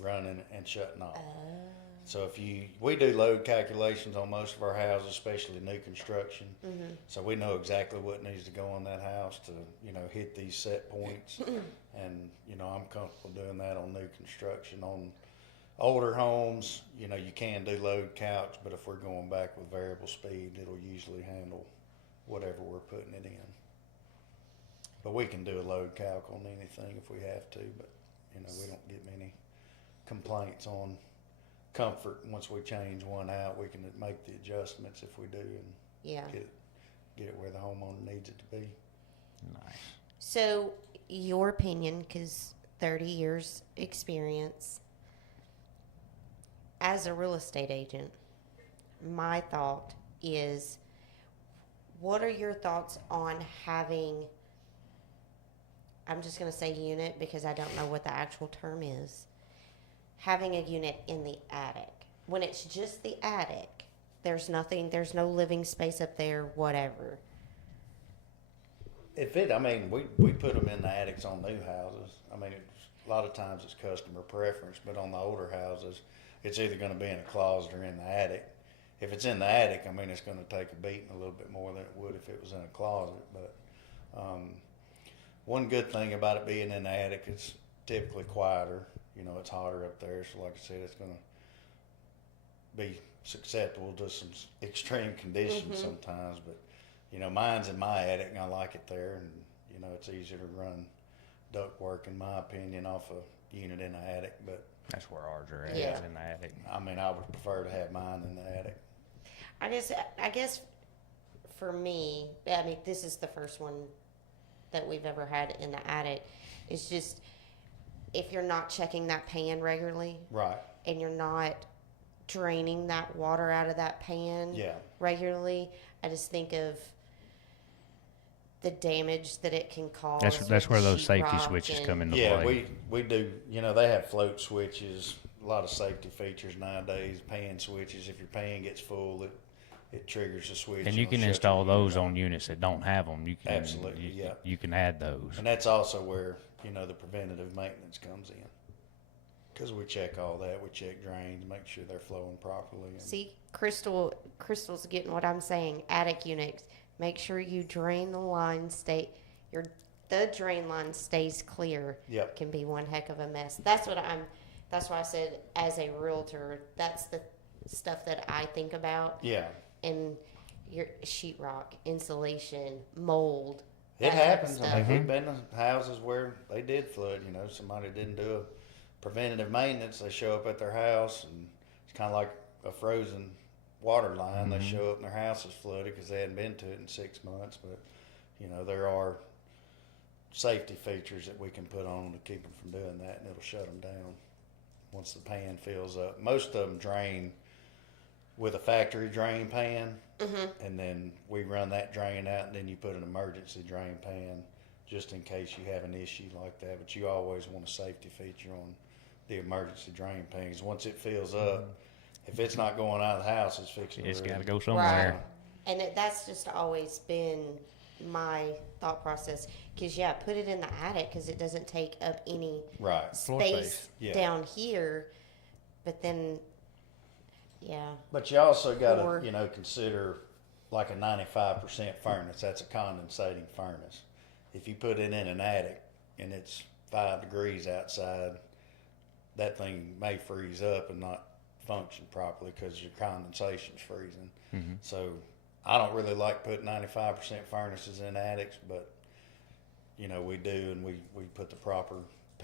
running and shutting off. So we do load calculations on most of our houses, especially new construction. So we know exactly what needs to go on that house to, you know, hit these set points. And, you know, I'm comfortable doing that on new construction. On older homes, you know, you can do load calcs, but if we're going back with variable speed, it'll usually handle whatever we're putting it in. But we can do a load calc on anything if we have to, but, you know, we don't get many complaints on comfort. Once we change one out, we can make the adjustments if we do and yeah. get it where the homeowner needs it to be. nice. So, your opinion, because 30 years experience as a real estate agent, my thought is, what are your thoughts on having, I'm just going to say unit because I don't know what the actual term is, having a unit in the attic? When it's just the attic, there's no living space up there, whatever. I mean, we put them in the attics on new houses. I mean, a lot of times it's customer preference, but on the older houses, it's either going to be in a closet or in the attic. If it's in the attic, I mean, it's going to take a beating a little bit more than it would if it was in a closet. But one good thing about it being in the attic, it's typically quieter. You know, it's hotter up there, so like I said, it's going to be susceptible to some extreme conditions sometimes. But you know, mine's in my attic, and I like it there, and you know, it's easier to run duct work, in my opinion, off a unit in the attic. But That's where ours are at, Yeah. is in the attic. I mean, I would prefer to have mine in the attic. I guess for me, I mean, this is the first one that we've ever had in the attic. It's just, if you're not checking that pan regularly Right. and you're not draining that water out of that pan Yeah. regularly, I just think of the damage that it can cause. That's with where those safety sheetrock switches and- come into Yeah, play. we do. You know, they have float switches, a lot of safety features nowadays, pan switches. If your pan gets full, it triggers a switch. And you it'll can shut install your unit those off. on units that don't have them. You can, Absolutely, you, yeah. You can add those. And that's also where, you know, the preventative maintenance comes in. Because we check all that. We check drains, make sure they're flowing properly. And See, Crystal's getting what I'm saying. Attic units, make sure you drain the line. The drain line stays clear. Yep. Can be one heck of a mess. That's why I said, as a realtor, that's the stuff that I think about. Yeah. And your sheetrock, insulation, mold. It that type of happens. I stuff. mean, we've been to houses where they did flood. You know, somebody didn't do a preventative maintenance. They show up at their house, and it's kind of like a frozen water line. They show up and their house is flooded because they hadn't been to it in 6 months. But you know, there are safety features that we can put on to keep them from doing that, and it'll shut them down once the pan fills up. Most of them drain with a factory drain pan, and then we run that drain out, and then you put an emergency drain pan just in case you have an issue like that. But you always want a safety feature on the emergency drain pan, because once it fills up, if it's not going out of the house, it's fixing It's to got to ruin. go somewhere. Right. And that's just always been my thought process. Because, yeah, put it in the attic because it doesn't take up any Right. Floor space space. Yeah. down here. But then, yeah. But you also got Or- to, you know, consider like a 95% furnace. That's a condensating furnace. If you put it in an attic and it's 5 degrees outside, that thing may freeze up and not function properly because your condensation's freezing. Mm-hmm. So I don't really like putting 95% furnaces in attics, but you know, we do, and we put the proper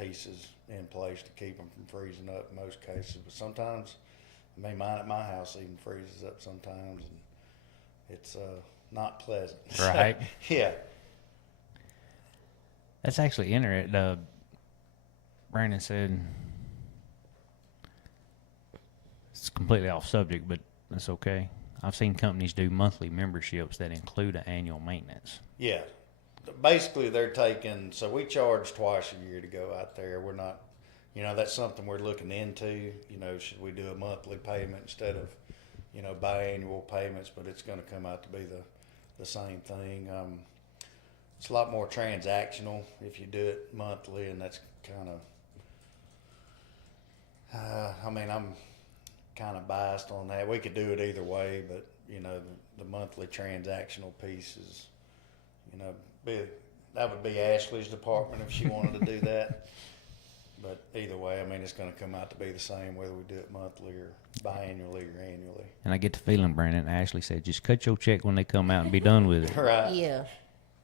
pieces in place to keep them from freezing up in most cases. But sometimes, I mean, mine at my house even freezes up sometimes, and it's not pleasant. Right. So, yeah. That's actually interesting. Brandon said, it's completely off subject, but that's okay. I've seen companies do monthly memberships that include an annual maintenance. Yeah. Basically, they're taking, so we charge twice a year to go out there. We're not, you know, that's something we're looking into. You know, should we do a monthly payment instead of, you know, biannual payments? But it's going to come out to be the same thing. It's a lot more transactional if you do it monthly, and that's kind of, I mean, I'm kind of biased on that. We could do it either way, but, you know, the monthly transactional piece is, you know, that would be Ashley's department if she wanted to do that. But either way, I mean, it's going to come out to be the same whether we do it monthly or biannually or annually. And I get the feeling, Brandon, Ashley said, just cut your check when they come out and be done with it. Right. Yeah.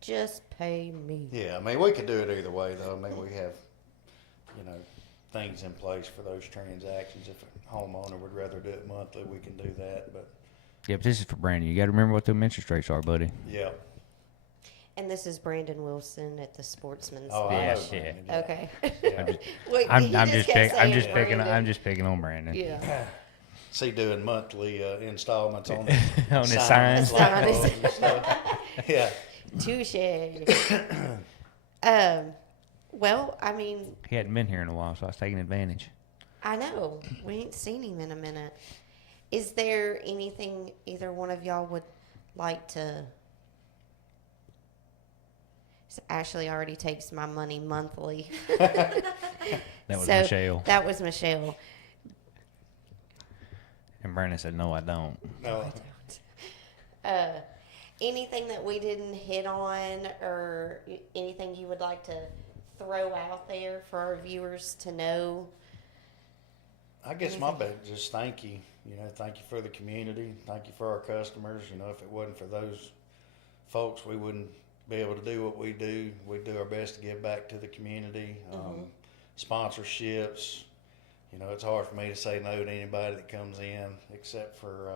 Just pay me. Yeah, I mean, we could do it either way, though. I mean, we have, you know, things in place for those transactions. If a homeowner would rather do it monthly, we can do that. But Yeah, but this is for Brandon. You got to remember what the interest rates are, buddy. yeah. And this is Brandon Wilson at the Sportsman's. Oh, Yeah, I know. yeah. Brandon, yeah. Okay. Yeah. Wait, I'm he just kept I'm saying just picking Brandon. I'm just picking on Brandon. Yeah. See, doing monthly installments on On his signs. light bulbs and stuff. Yeah. Touche. Well, I mean, He hadn't been here in a while, so I was taking advantage. I know we ain't seen him in a minute. Is there anything either one of y'all would like to? Ashley already takes my money monthly. That was So, Michelle. That was Michelle. And Brandon said, no, I don't. No. Anything that we didn't hit on, or anything you would like to throw out there for our viewers to know? I guess my best just thank you. You know, thank you for the community. Thank you for our customers. You know, if it wasn't for those folks, we wouldn't be able to do what we do. We do our best to give back to the community. Sponsorships. You know, it's hard for me to say no to anybody that comes in, except for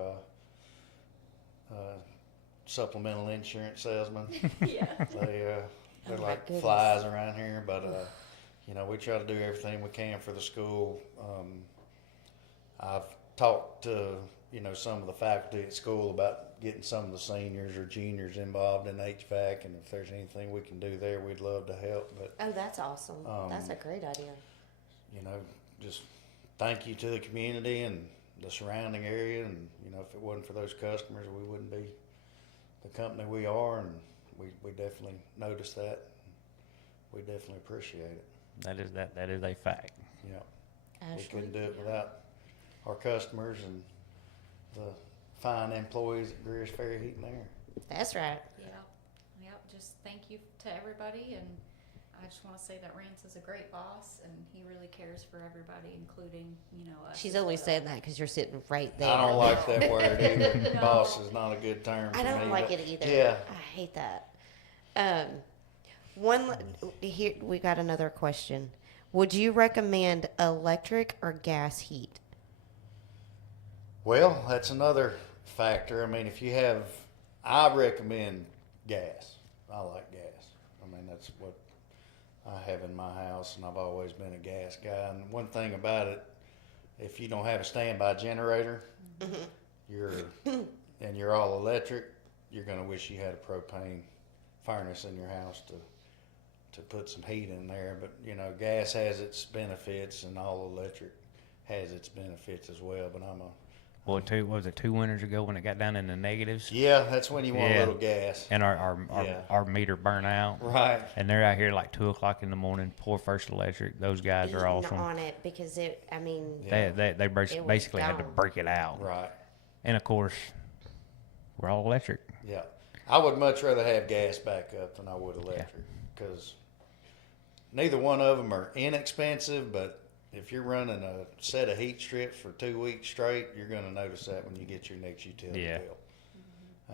supplemental insurance salesmen. Yeah. They're Oh, my like goodness. flies around here, but you know, we try to do everything we can for the school. I've talked to, you know, some of the faculty at school about getting some of the seniors or juniors involved in HVAC, and if there's anything we can do there, we'd love to help. But Oh, that's awesome. That's a great idea. you know, just thank you to the community and the surrounding area, and you know, if it wasn't for those customers, we wouldn't be the company we are, and we definitely notice that. We definitely appreciate it. That is a fact. Yeah, we Ashley? couldn't do it without our customers and the fine employees at Greers, Ferry, Heat and Air. That's right. Yeah. Yep. Just thank you to everybody, and I just want to say that Rance is a great boss, and he really cares for everybody, including, you know, us. She's as only well. saying that because you're sitting right there. I don't like that word either. No. Boss is not a good term for I me. don't like but it either. Yeah. I hate that. Here we got another question. Would you recommend electric or gas heat? Well, that's another factor. I mean, if you have, I recommend gas. I like gas. I mean, that's what I have in my house, and I've always been a gas guy. And one thing about it, if you don't have a standby generator, and you're all electric, you're going to wish you had a propane furnace in your house to put some heat in there. But you know, gas has its benefits, and all electric has its benefits as well. But Boy, what was it 2 winters ago when it got down in the negatives? yeah, that's when you want a Yeah. little gas. And our Yeah. meter burnt out. Right. And they're out here like 2 o'clock in the morning. Poor First Electric. Those guys are Eating awesome. on it because it. I mean, Yeah. They It was basically had to gone. break it out. Right. And of course, We're all electric. Yeah. I would much rather have gas backup than I would electric because neither one of them are inexpensive, but if you're running a set of heat strips for 2 weeks straight, you're going to notice that when you get your next utility bill.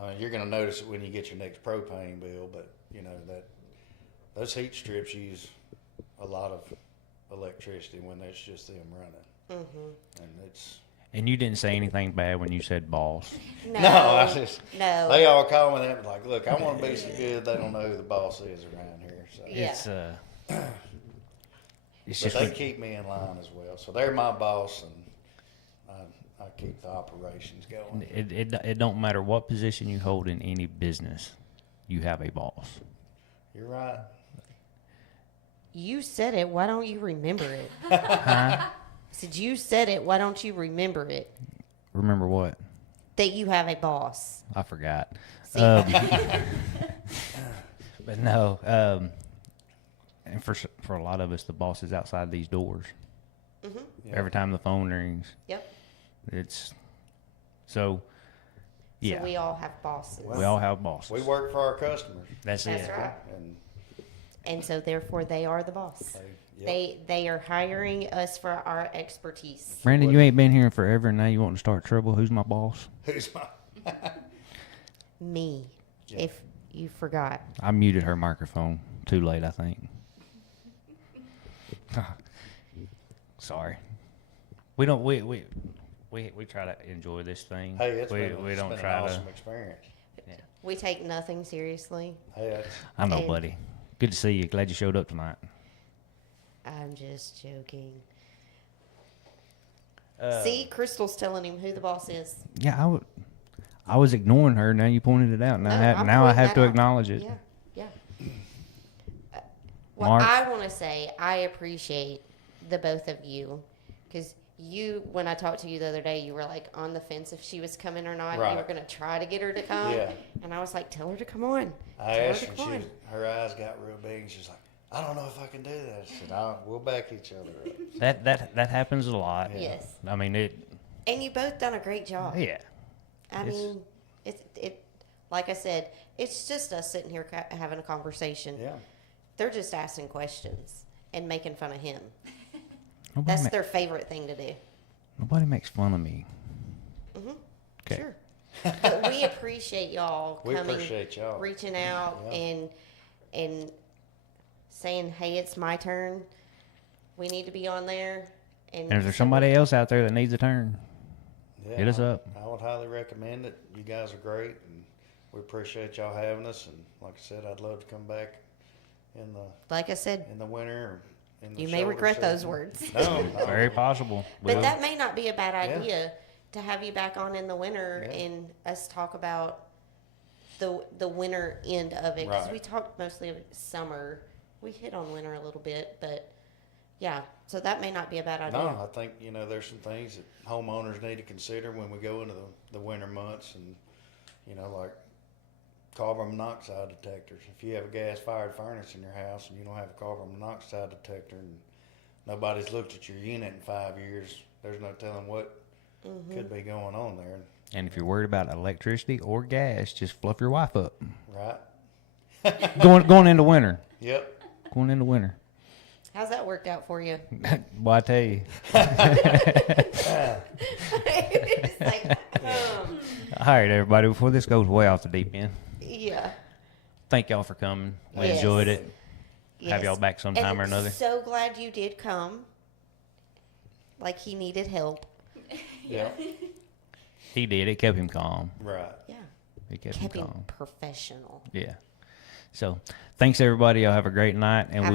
I mean, you're going to notice it when you get your next propane bill, but you know that those heat strips use a lot of electricity when it's just them running, and it's. And you didn't say anything bad when you said boss. No, I just no. they all call me that like, look, I want to be so good they don't know who the boss is around here. So. Yeah. It's But just they keep me in line as well, so they're my boss, and I keep the operations going. it don't matter what position you hold in any business, you have a boss. You're right. You said it. Why don't you remember it? Huh? I said, you said it. Why don't you remember it? Remember what? That you have a boss. I forgot. See? But no, and for a lot of us, the boss is outside these doors. Mm-hmm. Yeah. Every time the phone rings, Yep. it's so. Yeah, So we all have bosses. we all have bosses. We work for our customers, That's That's it. right. and And so therefore they are the boss. They are hiring us for our expertise. Brandon, you ain't been here in forever, and now you want to start trouble. Who's my boss? Who's my? Me. Yeah. If you forgot. I muted her microphone. Too late, I think. Sorry. We don't. We try to enjoy this thing. Hey, it's we been don't an try awesome to. experience. We take nothing seriously. Hey, that's, I know, And- buddy. Good to see you. Glad you showed up tonight. I'm just joking. Uh, See, Crystal's telling him who the boss is. Yeah, I was ignoring her. Now you pointed it out. Now, No, I'm now I pointing have that to out. acknowledge it. Yeah. What Mark? I want to say, I appreciate the both of you, because when I talked to you the other day, you were like on the fence if she was coming or not. Right. You were going to try to get her to come. Yeah. And I was like, tell her to come on. I Tell her asked to her, come on. her eyes got real big, and she's like, I don't know if I can do that. I said, we'll back each other up. That happens a lot. Yeah. Yes. I mean it. And you both done a great job. Yeah. I It's- mean, it like I said, it's just us sitting here having a conversation. Yeah. They're just asking questions and making fun of him. Nobody, That's their favorite thing to do. nobody makes fun of me. Mm-hmm. Okay. Sure. But we appreciate y'all We coming, appreciate y'all. reaching out, Yeah. and saying, "Hey, it's my turn. We need to be on there." And if there's somebody else out there that needs a turn, Yeah, hit us up. I would highly recommend it. You guys are great, and we appreciate y'all having us. And like I said, I'd love to come back in like I said, the winter. Or in the you may shoulder regret those season. words. No, no. very possible. But We'll- that may not be a bad Yeah. idea to have you back on in the winter Yeah. and us talk about the winter end of it, because Right. we talked mostly of summer. We hit on winter a little bit, but yeah, so that may not be a bad idea. No, I think there's some things that homeowners need to consider when we go into the winter months, and like carbon monoxide detectors. If you have a gas-fired furnace in your house and you don't have a carbon monoxide detector, and nobody's looked at your unit in 5 years, there's no telling what could be going on there, And if you're worried about electricity or gas, just fluff your wife up. right? going into winter. Yep. Going into winter. How's that worked out for you? Well, I tell you. It's like, All right, everybody. Before this goes way off the deep end, yeah. thank y'all for coming. We Yes. enjoyed it. Have Yes. y'all back sometime And or another. So glad you did come. Like he needed help. Yep. He did. It kept him calm. Right. Yeah. It kept Kept him him calm. professional. Yeah. So, thanks everybody. Y'all have a great night, and Have we a will